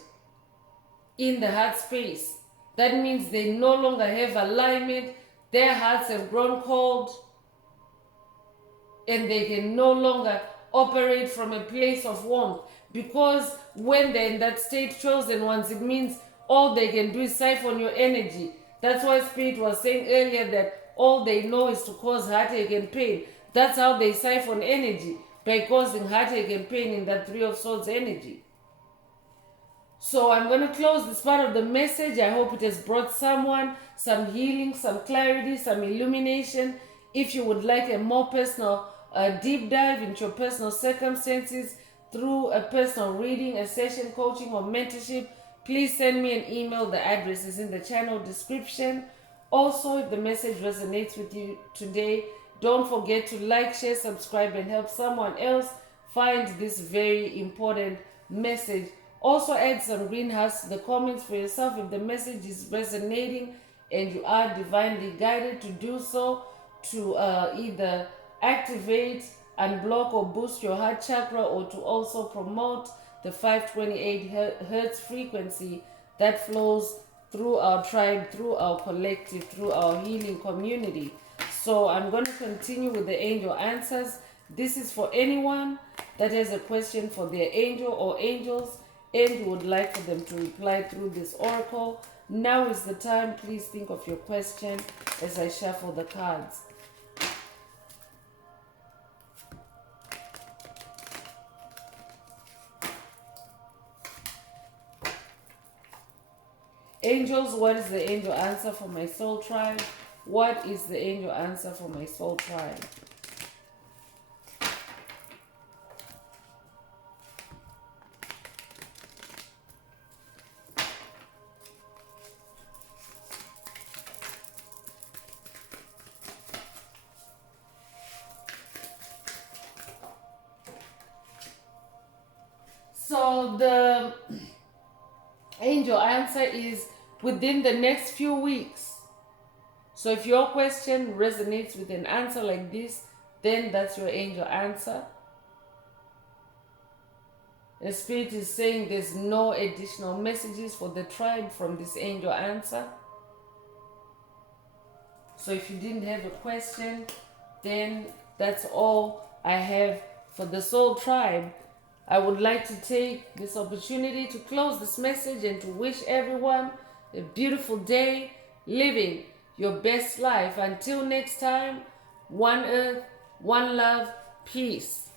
in the heart space. That means they no longer have alignment, their hearts have grown cold, and they can no longer operate from a place of warmth. Because when they're in that state, chosen ones, it means all they can do is siphon your energy. That's why Spirit was saying earlier that all they know is to cause heartache and pain. That's how they siphon energy, by causing heartache and pain in that Three of Swords energy. So I'm going to close this part of the message. I hope it has brought someone some healing, some clarity, some illumination. If you would like a more personal deep dive into your personal circumstances through a personal reading, a session coaching, or mentorship, please send me an email. The address is in the channel description. Also, if the message resonates with you today, don't forget to like, share, subscribe, and help someone else find this very important message. Also, add some green hearts to the comments for yourself if the message is resonating and you are divinely guided to do so, to either activate, unblock, or boost your heart chakra, or to also promote the 528 hertz frequency that flows through our tribe, through our collective, through our healing community. So I'm going to continue with the angel answers. This is for anyone that has a question for their angel or angels and you would like for them to reply through this oracle. Now is the time. Please think of your question as I shuffle the cards. Angels, what is the angel answer for my soul tribe? What is the angel answer for my soul tribe? So the angel answer is within the next few weeks. So if your question resonates with an answer like this, then that's your angel answer. The Spirit is saying there's no additional messages for the tribe from this angel answer. So if you didn't have a question, then that's all I have for the soul tribe. I would like to take this opportunity to close this message and to wish everyone a beautiful day, living your best life. Until next time, one earth, one love, peace.